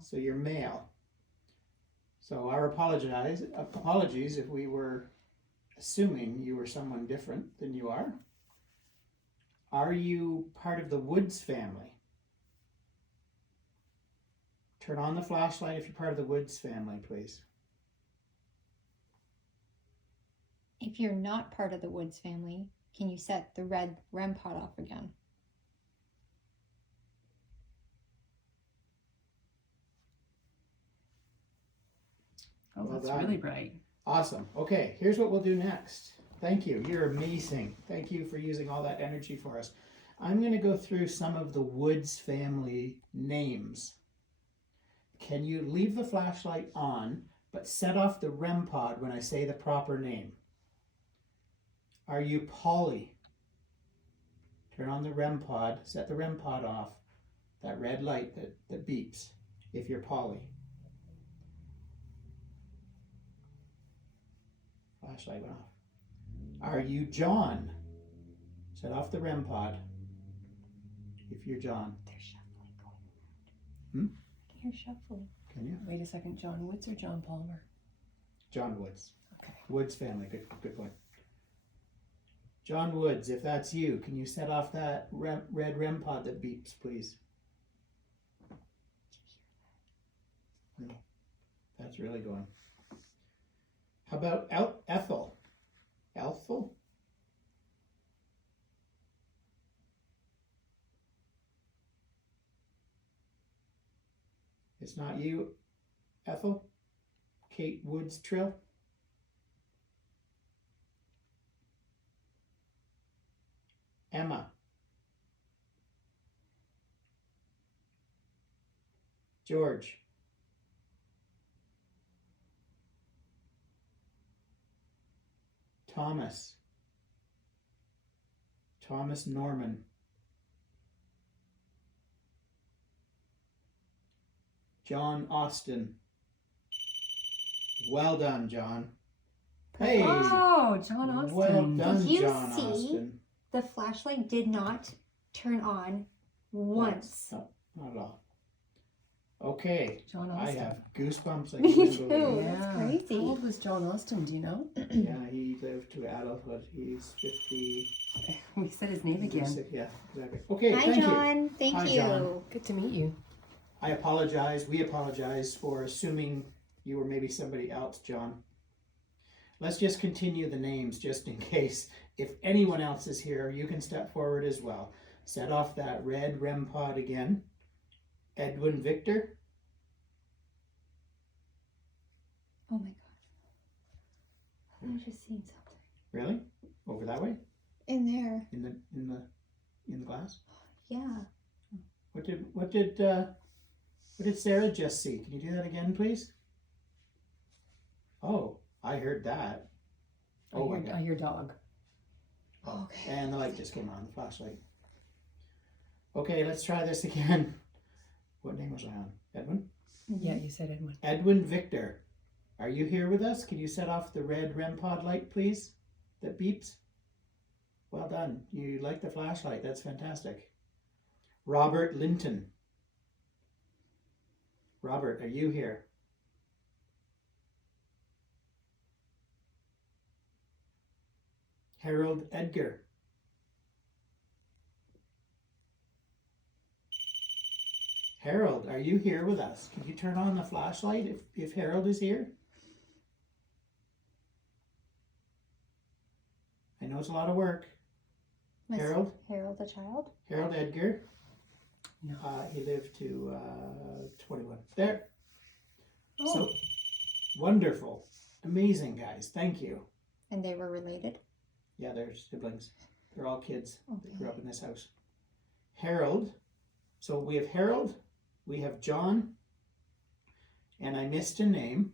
So you're male. So our apologies if we were assuming you were someone different than you are. Are you part of the Woods family? Turn on the flashlight if you're part of the Woods family, please. If you're not part of the Woods family, can you set the red REM pod off again? Oh, Well that's done. really bright. Awesome. Okay, here's what we'll do next. Thank you. You're amazing. Thank you for using all that energy for us. I'm going to go through some of the Woods family names. Can you leave the flashlight on, but set off the REM pod when I say the proper name? Are you Polly? Turn on the REM pod, set the REM pod off, that red light that beeps, if you're Polly. Flashlight went off. Are you John? Set off the REM pod. If you're John. They're shuffling going Hmm? I can hear shuffling. Can you? Wait a second, John Woods or John Palmer? John Woods. Okay. Woods family. Good point. John Woods, if that's you, can you set off that red REM pod that beeps, please? No, that's really going. How about Ethel? Ethel? It's not you, Ethel? Kate Woods Trill? Emma? George? Thomas? Thomas Norman? John Austin? Well done, John. Hey! Oh, John Austin. Well done, Did you John see? Austin. The flashlight did not turn on once. No, not at all. Okay, John I Austin. have goosebumps. I Me can't too. believe it. That's How crazy. old was John Austin, do you know? Yeah, he lived to adulthood. He's 50. We said his name again. Yeah, exactly. Okay, Hi, thank you. John. Thank Hi, you. John. Good to meet you. I apologize. We apologize for assuming you were maybe somebody else, John. Let's just continue the names just in case. If anyone else is here, you can step forward as well. Set off that red REM pod again. Edwin Victor. Oh my god. I was just seeing something. Really? Over that way? In there. In the glass? Yeah. What did Sarah just see? Can you do that again, please? Oh, I heard that. Oh my I god. hear dog. Okay. And the light just came on, the flashlight. Okay, let's try this again. What name was I on? Edwin? Yeah, you said Edwin. Edwin Victor. Are you here with us? Can you set off the red REM pod light, please? That beeps? Well done. You like the flashlight. That's fantastic. Robert Linton. Robert, are you here? Harold Edgar. Harold, are you here with us? Can you turn on the flashlight if Harold is here? I know it's a lot of work. Was Harold? Harold the child? Harold Edgar. No. He lived to 21. There. Oh. So wonderful. Amazing, guys. Thank you. And they were related? Yeah, they're siblings. They're all kids. They grew up Okay. in this house. Harold. So we have Harold. We have John. And I missed a name.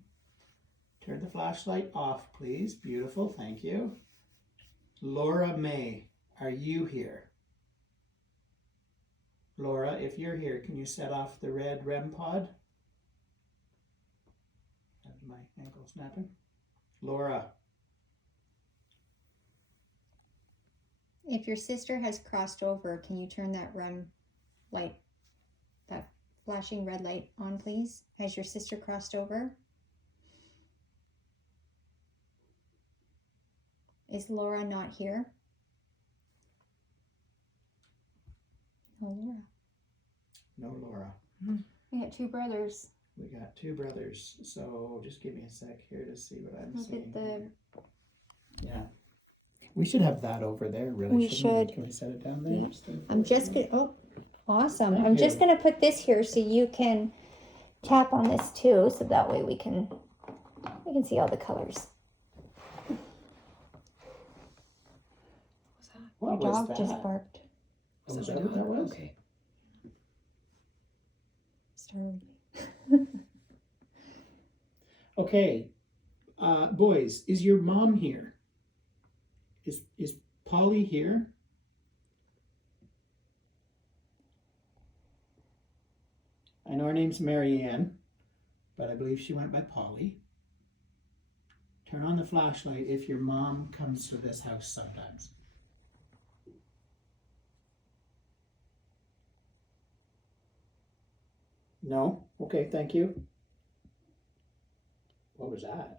Turn the flashlight off, please. Beautiful. Thank you. Laura May. Are you here? Laura, if you're here, can you set off the red REM pod? That's my ankle snapping. Laura. If your sister has crossed over, can you turn that REM light, that flashing red light on, please? Has your sister crossed over? Is Laura not here? No, Laura. No, Laura. We got two brothers. We got two brothers, so just give me a sec here to see what I'm Look seeing. at the. Yeah. We should have that over there, really. We shouldn't should. Can we set it down there? Yeah. Just to- I'm just gonna. Oh, awesome! Thank I'm just you. gonna put this here so you can tap on this too, so that way we can see all the colors. What Your was dog that? just barked. Oh, was So that what that was? Okay. Started. Okay. Boys, is your mom here? Is Polly here? I know her name's Mary Ann, but I believe she went by Polly. Turn on the flashlight if your mom comes to this house sometimes. No? Okay, thank you. What was that?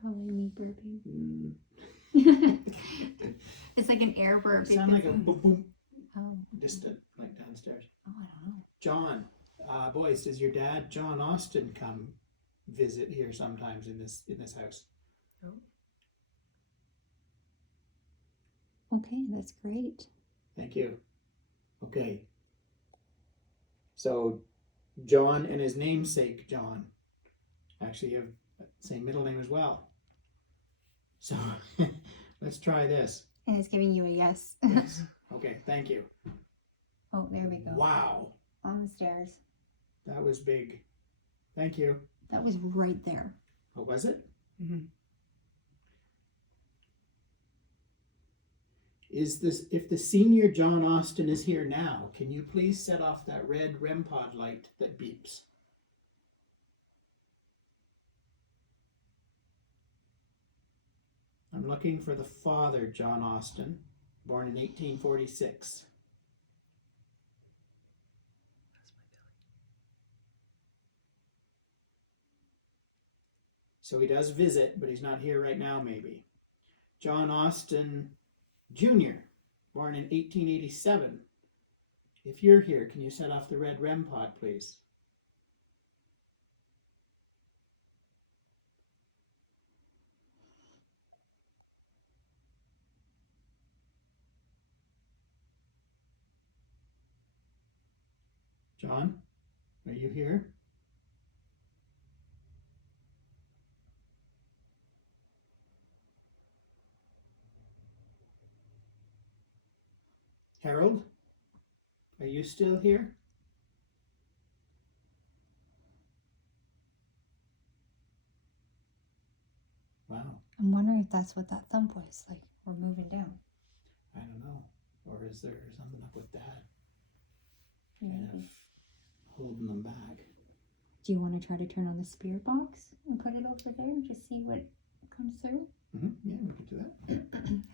Probably me burping. Mm, It's like an air burp. it sounded like a boom boom. Oh, Distant, like downstairs. I don't know. John, boys, does your dad, John Austin, come visit here sometimes in this house? Okay, that's great. Thank you. Okay. So, John and his namesake, John, actually have the same middle name as well. So, let's try this. And it's giving you a yes. Yes. Okay, thank you. Oh, there we go. Wow, On the stairs. that was big. Thank you. That was right there. Oh, was it? Mhm. Is this, if the senior John Austin is here now, can you please set off that red REM pod light that beeps? I'm looking for the father, John Austin, born in 1846. So he does visit, but he's not here right now, maybe. John Austin Jr., born in 1887. If you're here, can you set off the red REM pod, please? John, are you here? Harold, are you still here? Wow, I'm wondering if that's what that thump was. Like, we're moving down. I don't know. Or is there something up with that? Kind of Maybe. holding them back. Do you want to try to turn on the spirit box and put it over there and just see what comes through? Yeah, we could do that.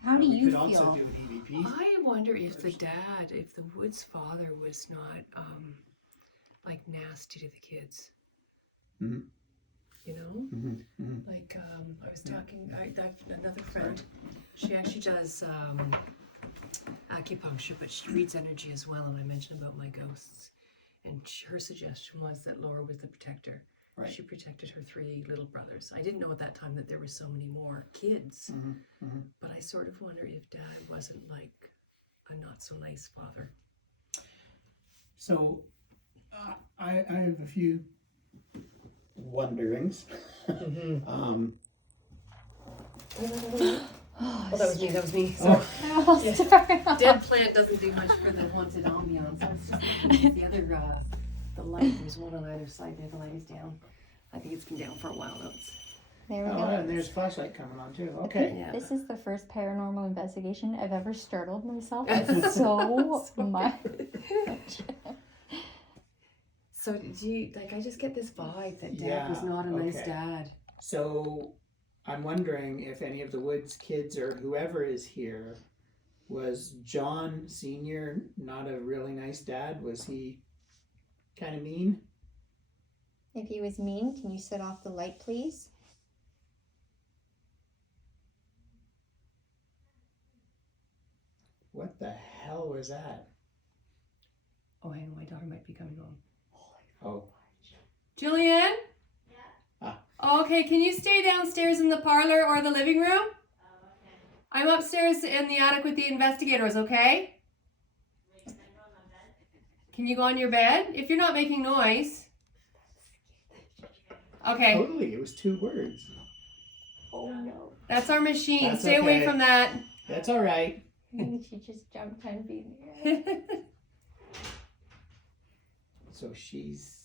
How do We you could also feel? do an EVP. I wonder if the dad, if the Woods father was not like nasty to the kids. Mhm. You know? Like I was talking, another friend, she actually does acupuncture, but she reads energy as well, and I mentioned about my ghosts. And her suggestion was that Laura was the protector. Right. She protected her 3 little brothers. I didn't know at that time that there were so many more kids, but I sort of wonder if Dad wasn't like a not so nice father. So, I have a few wonderings. Oh, that was me. That was me. Oh. Yeah. Dead plant doesn't do much for the haunted ambiance. I was just looking at the other, the light. There's one on either side there. The light is down. I think it's been down for a while now. There we Oh, go. and there's a flashlight coming on too. Okay. Yeah. This is the first paranormal investigation I've ever startled myself so much. So did you, like, I just get this vibe that Dad Yeah, was not a nice okay. dad. So, I'm wondering if any of the Woods kids or whoever is here, was John Sr. not a really nice dad? Was he kind of mean? If he was mean, can you set off the light, please? What the hell was that? Oh, hang on, my daughter might be coming home. Oh, Julian? Ah. Okay, can you stay downstairs in the parlor or the living room? I'm upstairs in the attic with the investigators, okay? Can you go on your bed? If you're not making noise. Okay, totally. It was 2 words. Oh no. that's our machine. That's Stay away okay. from that. That's all right. She just jumped 10 feet in the air. So she's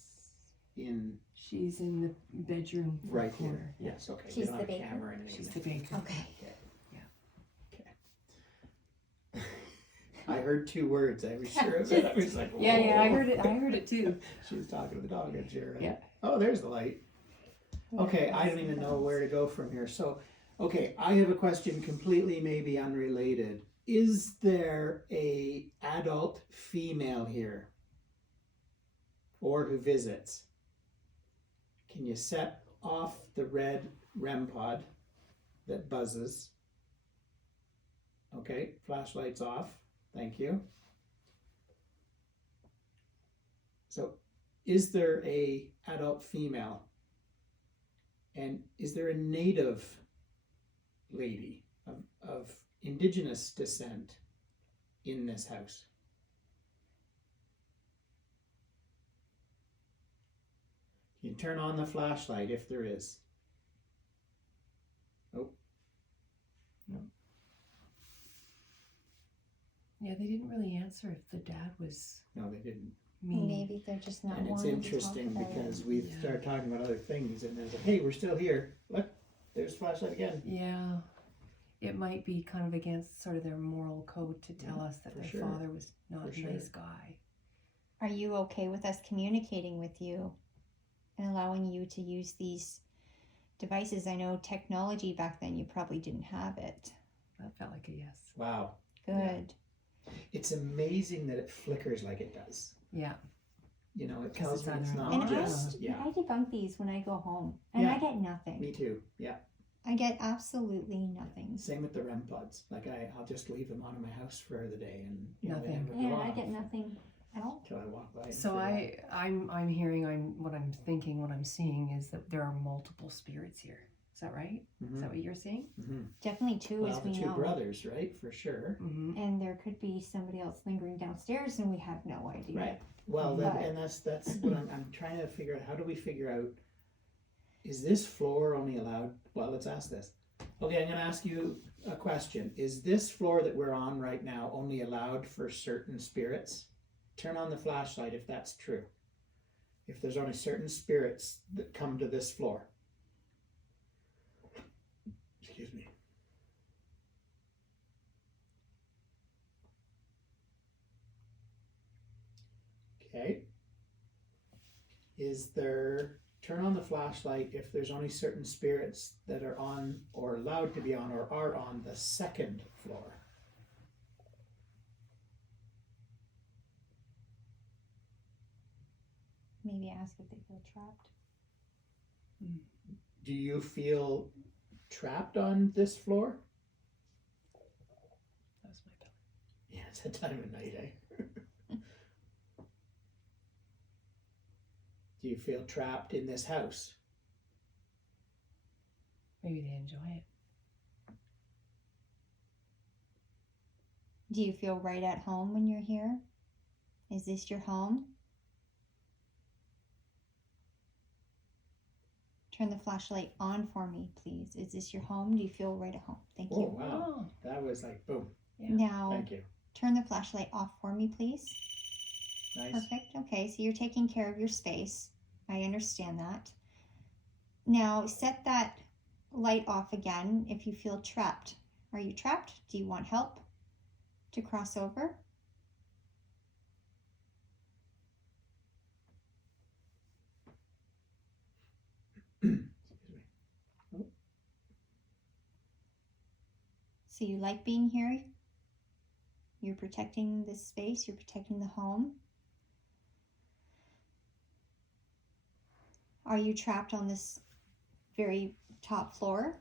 in She's in the bedroom right corner. here. Yes, okay. She's They don't the have a baker? camera or anything. She's the baker. Okay. I heard 2 words. I was sure of it. I was like, Yeah, I "Whoa." heard it. I heard it too. She was talking to the dog, I'm sure. Right? Yeah. Oh, there's the light. Okay, I don't even know where to go from here. So, okay, I have a question completely maybe unrelated. Is there a adult female here? Or who visits? Can you set off the red REM pod that buzzes? Okay, flashlight's off. Thank you. So, is there a adult female? And is there a native lady of indigenous descent in this house? You can turn on the flashlight if there is. Oh, Yeah, they didn't really answer if the dad was no, they didn't. mean. Maybe they're just not And it's wanting to talk interesting about because it. we've Yeah. started talking about other things, and there's like, hey, we're still here. Look, there's flashlight again. Yeah, it might be kind of against sort of their moral code to tell us that for their sure. father was not For a sure. nice guy. Are you okay with us communicating with you and allowing you to use these devices? I know technology back then, you probably didn't have it. That felt like a yes. Wow, Good. it's amazing that it flickers like it does. Yeah. You know, it 'Cause tells it's me it's either not And just yeah. I debunk these when I go home, and I Yeah. get nothing. Me too. Yeah. I get absolutely nothing. Same with the REM pods. Like I'll just leave them on in my house for the day, and you know, they Nothing. never go Yeah, I off get nothing at all. till I walk by. and So figure out. I'm hearing, what I'm thinking, what I'm seeing is that there are multiple spirits here. Is that right? Is Mhm. that what you're seeing? Mhm. Definitely two, Well, as the we two know. brothers, right? For sure. Mm-hmm. And there could be somebody else lingering downstairs, and we have no idea. Right. Well, But- and that's what I'm trying to figure out. How do we figure out? Is this floor only allowed? Well, let's ask this. Okay, I'm going to ask you a question. Is this floor that we're on right now only allowed for certain spirits? Turn on the flashlight if that's true. If there's only certain spirits that come to this floor. Excuse me. Okay. Turn on the flashlight if there's only certain spirits that are on or allowed to be on or are on the second floor. Maybe ask if they feel trapped. Do you feel trapped on this floor? That was my belly. Yeah, it's that time of night, eh? Do you feel trapped in this house? Maybe they enjoy it. Do you feel right at home when you're here? Is this your home? Turn the flashlight on for me, please. Is this your home? Do you feel right at home? Thank Oh, you. wow. That was like, boom. Yeah. Now, Thank you. turn the flashlight off for me, please. Nice. Perfect. Okay, so you're taking care of your space. I understand that. Now, set that light off again if you feel trapped. Are you trapped? Do you want help to cross over? Excuse me. So you like being here? You're protecting this space, you're protecting the home. Are you trapped on this very top floor?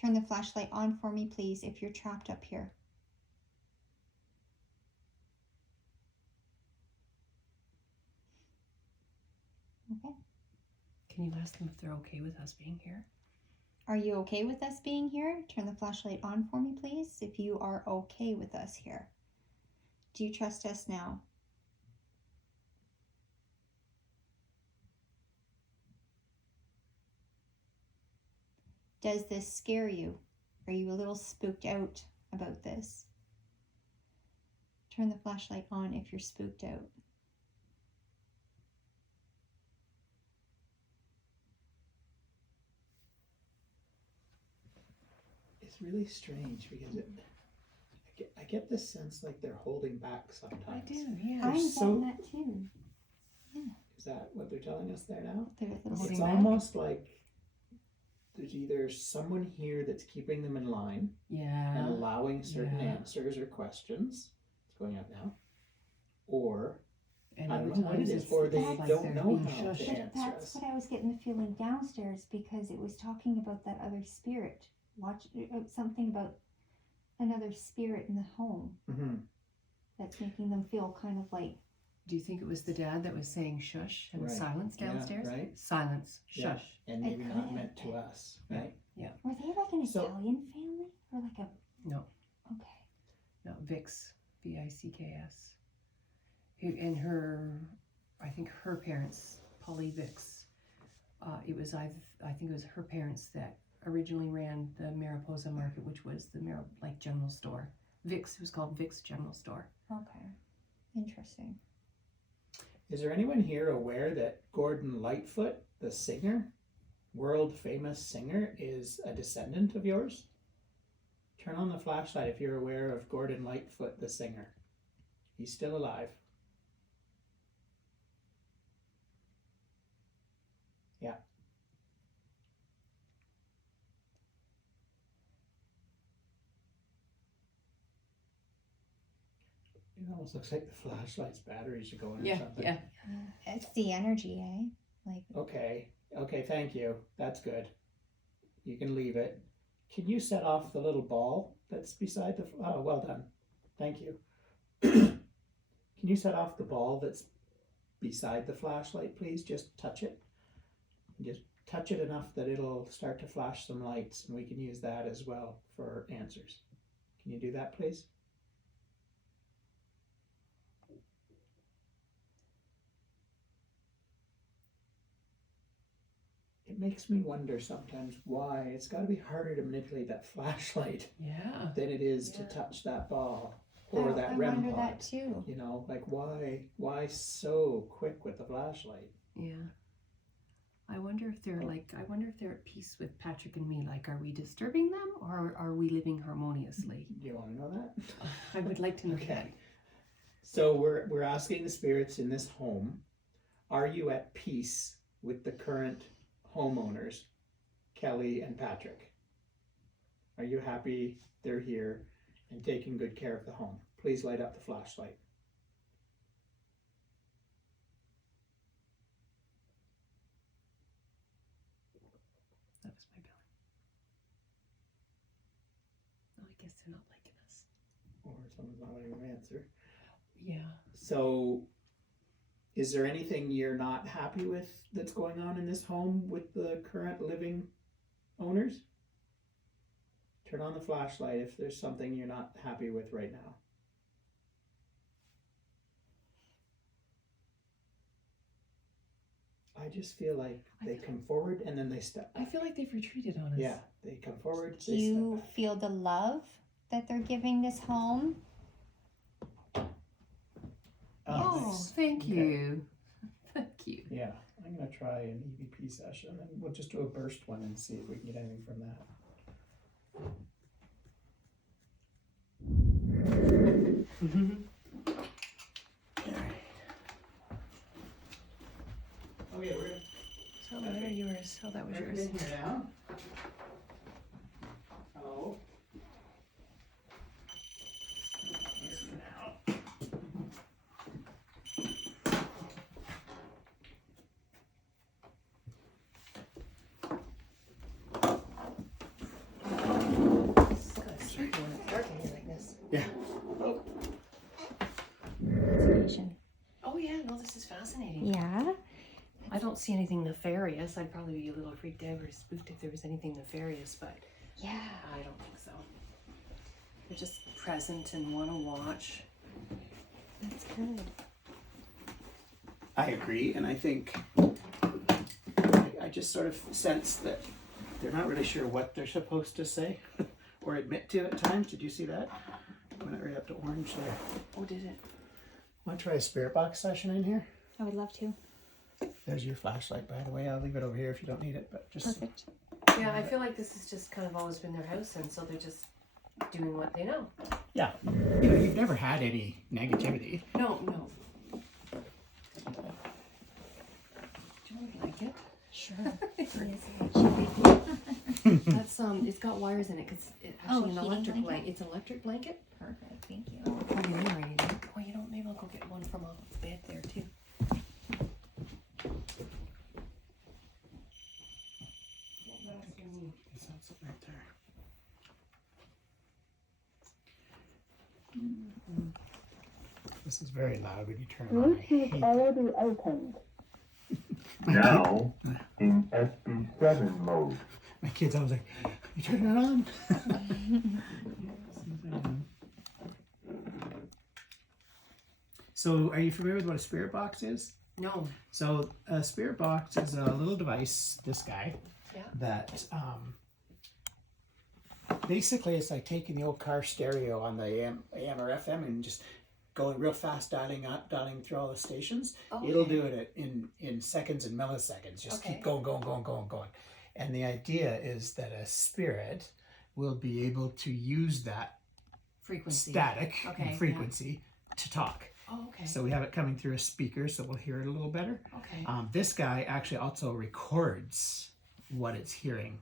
Turn the flashlight on for me, please, if you're trapped up here. Okay. Can you ask them if they're okay with us being here? Are you okay with us being here? Turn the flashlight on for me, please, if you are okay with us here. Do you trust us now? Does this scare you? Are you a little spooked out about this? Turn the flashlight on if you're spooked out. It's really strange because I get this sense like they're holding back sometimes. I do, yeah. I'm so- getting that too. Is that what they're telling us there now? They're a little It's Sitting back? almost like there's either someone here that's keeping them in line and Yeah. allowing certain Yeah. answers or questions. It's going up now. Or And I don't other know what times it is, it's or they like don't they're know being how shushed. to But answer that's us. what I was getting the feeling downstairs because it was talking about that other spirit. Something about another spirit in the home Mm-hmm. that's making them feel kind of like, Do you think it was the dad that was saying shush and Right. silence Yeah, downstairs? right. Silence, Yeah. shush. And maybe It not could meant have to been. us, right? were they like an So- Italian family or like a? No. Okay. No, Vix, Vicks. And her, I think her parents, Polly Vix, it was I think it was her parents that originally ran the Mariposa Market, which was the general store. Vix, it was called Vix General Store. Okay. Interesting. Is there anyone here aware that Gordon Lightfoot, the singer, world famous singer, is a descendant of yours? Turn on the flashlight if you're aware of Gordon Lightfoot, the singer. He's still alive. Yeah. It almost looks like the flashlight's batteries are going or something. Yeah. It's the energy, eh? Like, Okay, thank you. That's good. You can leave it. Can you set off the little ball that's beside the... Oh, well done. Thank you. Can you set off the ball that's beside the flashlight, please? Just touch it. Just touch it enough that it'll start to flash some lights, and we can use that as well for answers. Can you do that, please? It makes me wonder sometimes why it's got to be harder to manipulate that flashlight Yeah. than it is to Yeah. touch that ball or that I REM wonder that pod. too. You know, like why so quick with the flashlight? Yeah. I wonder if they're at peace with Patrick and me. Like, are we disturbing them or are we living harmoniously? Do you want to know that? I would like to know that. Okay. So we're asking the spirits in this home, are you at peace with the current homeowners, Kelly and Patrick? Are you happy they're here and taking good care of the home? Please light up the flashlight. That was my belly. Oh, I guess they're not liking us. Or someone's not letting them answer. Yeah. So, is there anything you're not happy with that's going on in this home with the current living owners? Turn on the flashlight if there's something you're not happy with right now. I just feel like they come forward and then they step I back. feel like they've retreated on us. Yeah, they come forward, Do they step you back. feel the love that they're giving this home? Oh, nice. thank Okay. you. Thank you. Yeah, I'm gonna try an EVP session and we'll just do a burst one and see if we can get anything from that. Okay, we're So there yours. Oh, that was Bring it yours. in here now. Hello. Here for now. It's kind of scary when it's dark in here like this. Yeah. Oh, Investigation. Oh yeah, no, this is fascinating. Yeah. I don't see anything nefarious. I'd probably be a little freaked out or spooked if there was anything nefarious, but Yeah. I don't think so. They're just present and want to watch. That's good. I agree, and I think I just sort of sense that they're not really sure what they're supposed to say or admit to at times. Did you see that? Went right up to orange there. Oh, did it? Want to try a spirit box session in here? I would love to. There's your flashlight, by the way. I'll leave it over here if you don't need it, but just Perfect. Yeah, I feel like this has just kind of always been their house, and so they're just doing what they know. yeah. You know, you've never had any negativity. No. Sure. It is a bit chilly. That's it's got wires in it because it's actually an heating electric blanket? blanket. It's an electric blanket. Perfect, thank you. Oh, plug it in or anything. Oh, you know, maybe I'll go get one from a bed there too. It's not sitting right there. This is very loud when you turn it on. I hate already opened. Now in SB7 mode. my kids always like, you turn it on? So are you familiar with what a spirit box is? No. So a spirit box is a little device, this guy, Yeah. that basically it's like taking the old car stereo on the AM or FM and just going real fast, dialing through all the stations. Oh, It'll okay. do it in seconds and milliseconds. Just Okay. keep going. And the idea is that a spirit will be able to use that Frequency. static Okay, and yeah. frequency to talk. Oh, okay. So we have it coming through a speaker, so we'll hear it a little better. Okay. This guy actually also records what it's hearing.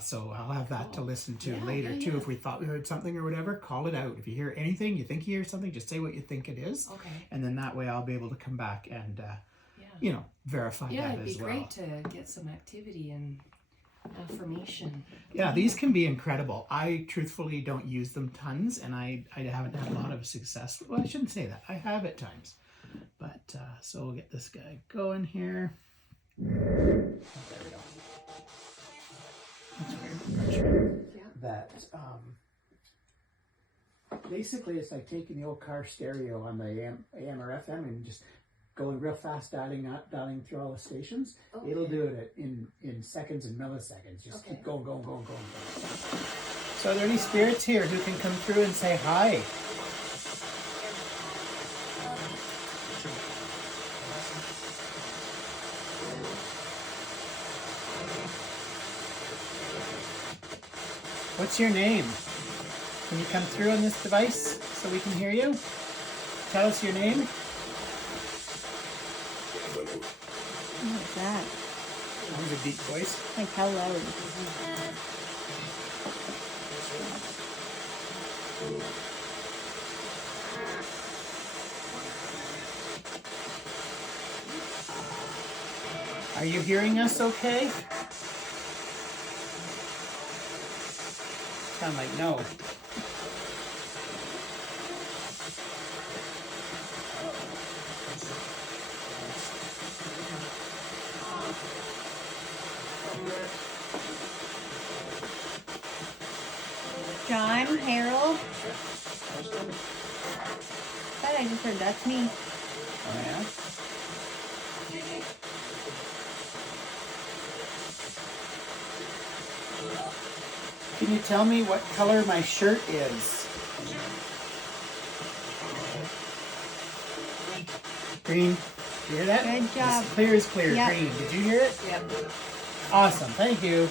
So I'll have that to listen to Yeah, later yeah, too. yeah. If we thought we heard something or whatever, call it out. If you hear anything, you think you hear something, just say what you think it is. Okay. And then that way I'll be able to come back and, Yeah. verify Yeah, that it'd be as well. great to get some activity and affirmation. Yeah, these can be incredible. I truthfully don't use them tons, and I haven't had a lot of success. Well, I shouldn't say that. I have at times. But, so we'll get this guy going here. Oh, there we go. That's weird. Yeah. That, basically it's like taking the old car stereo on the AM or FM and just going real fast, dialing through all the stations. Okay. It'll do it in seconds and milliseconds. Just Okay. keep going. So are there any spirits here who can come through and say hi? What's your name? Can you come through on this device so we can hear you? Tell us your name. What's that? That was a deep voice. Like hello. Are you hearing us okay? Sound like no. John, Harold. Thought I just heard that's me. Oh yeah? Can you tell me what color my shirt is? Green. You hear that? Good job. It's clear as clear. Yep. Green. Did you hear it? Yep. Awesome. Thank you.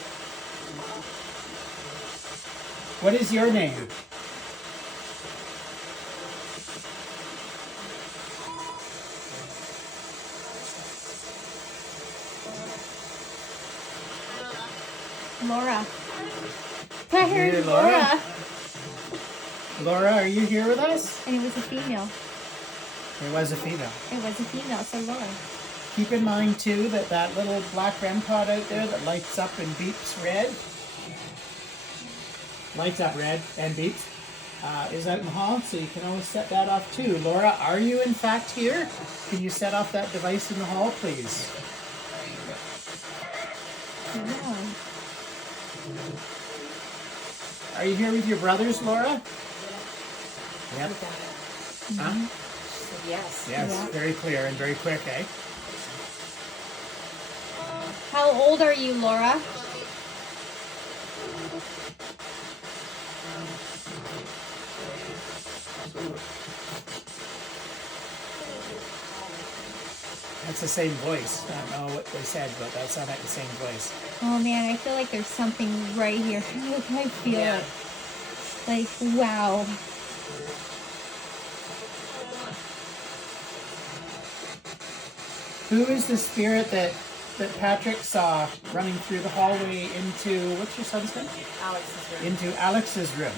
What is your name? Laura. I heard Hey, Laura. Laura. Laura, are you here with us? And it was a female. There was a female. It was a female, so Laura. Keep in mind too that that little black REM pod out there that lights up and beeps red, lights up red and beeps, is out in the hall, so you can always set that off too. Laura, are you in fact here? Can you set off that device in the hall, please? Yeah. Are you here with your brothers, Laura? Yep. Huh? Yes. Yes, Yeah. very clear and very quick, eh? How old are you, Laura? That's the same voice. I don't know what they said, but that sounded like the same voice. Oh man, I feel like there's something right here. I feel Yeah. it. Like, wow. Who is the spirit that that Patrick saw running through the hallway into, what's your son's name? Alex's room. Into Alex's room.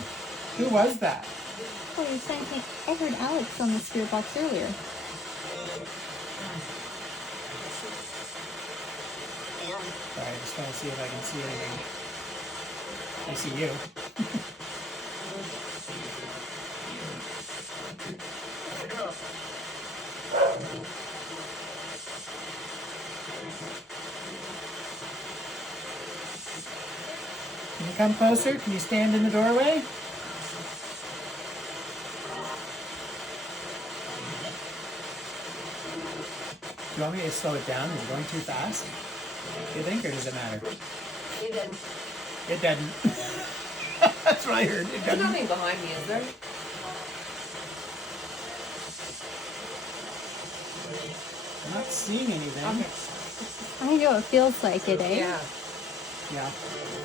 Who was that? Oh, you're saying I heard Alex on the spirit box earlier. Sorry, I just want to see if I can see anything. I see you. Can you come closer? Can you stand in the doorway? Do you want me to slow it down? Is it going too fast? Do you think, or does it matter? He didn't. It doesn't. That's what I heard. It There's doesn't. nothing behind me, is there? I'm not seeing anything. Okay. I know it feels like it, eh? Yeah, Yeah. it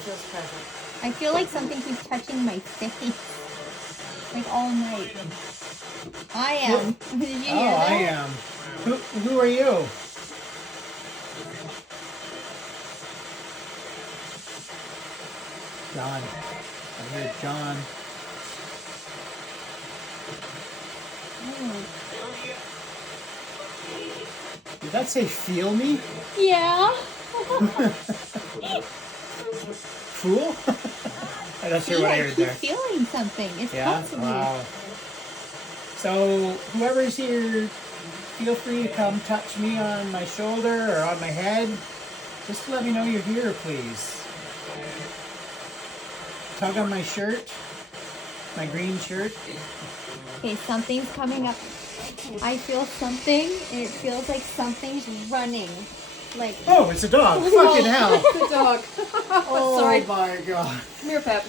feels present. I feel like something keeps touching my face. Like all night. I am. Did you hear Oh, that? I am. Who are you? John. I heard John. Oh. Did that say feel me? Yeah. Fool? I'm not sure See, what I I heard keep there. feeling something. It's Yeah? possible. Wow. So, whoever's here, feel free to come touch me on my shoulder or on my head. Just to let me know you're here, please. Tug on my shirt, my green shirt. Okay, something's coming up. I feel something. It feels like something's running. Like, Oh, it's a dog. Fucking hell. Good dog. Oh Sorry. my god. Come here, Pep.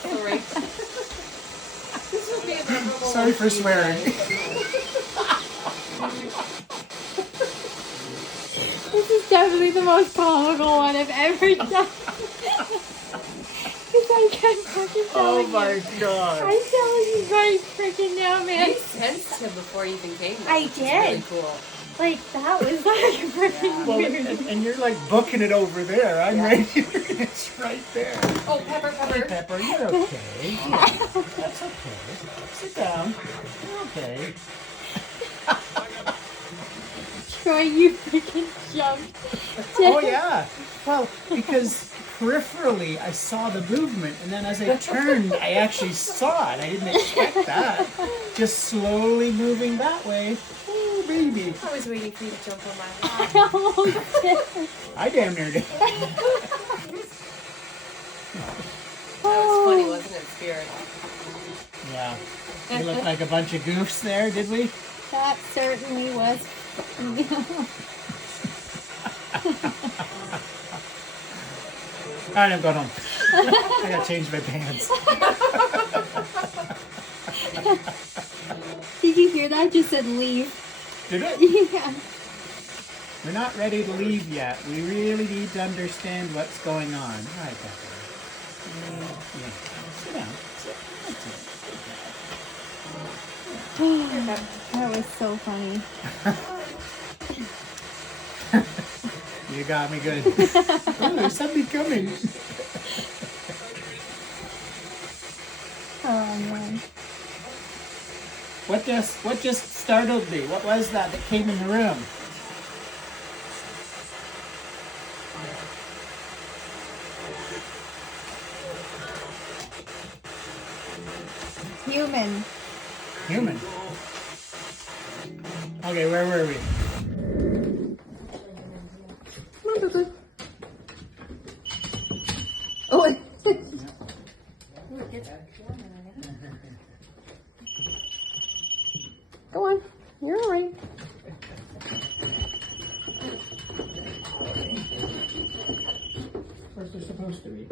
Sorry. This would be a memorable Sorry for one you swearing. this is definitely the most comical one I've ever done. Because I can't fucking tell Oh you. my god. I'm telling you right freaking now, man. You sensed him before he even came. I which is did. Really cool. Like, that was like freaking Well, weird. and you're like booking it over there. I'm right here. It's right there. Oh, Pepper, Hey, Pepper. Pepper, you're okay. Yeah, that's okay. Sit down. You're okay. Troy, you freaking jumped. Oh yeah. Well, because peripherally I saw the movement, and then as I turned, I actually saw it. I didn't expect that. Just slowly moving that way. Oh baby. I was waiting for you to jump on my lap. I almost did. I damn near did. That was funny, wasn't it, Spirit? Yeah. We looked like a bunch of goofs there, did we? That certainly was. Alright, I'm going home. I gotta change my pants. Did you hear that? Just said leave. Did it? Yeah. We're not ready to leave yet. We really need to understand what's going on. All right, Pepper. Yeah. Sit down. Sit. That was so funny. You got me good. Oh, there's something coming. Oh man. What just startled me? What was that came in the room? Human. Human. Okay, where were we? Oh. Go on. You're all right. Where's they're supposed to be?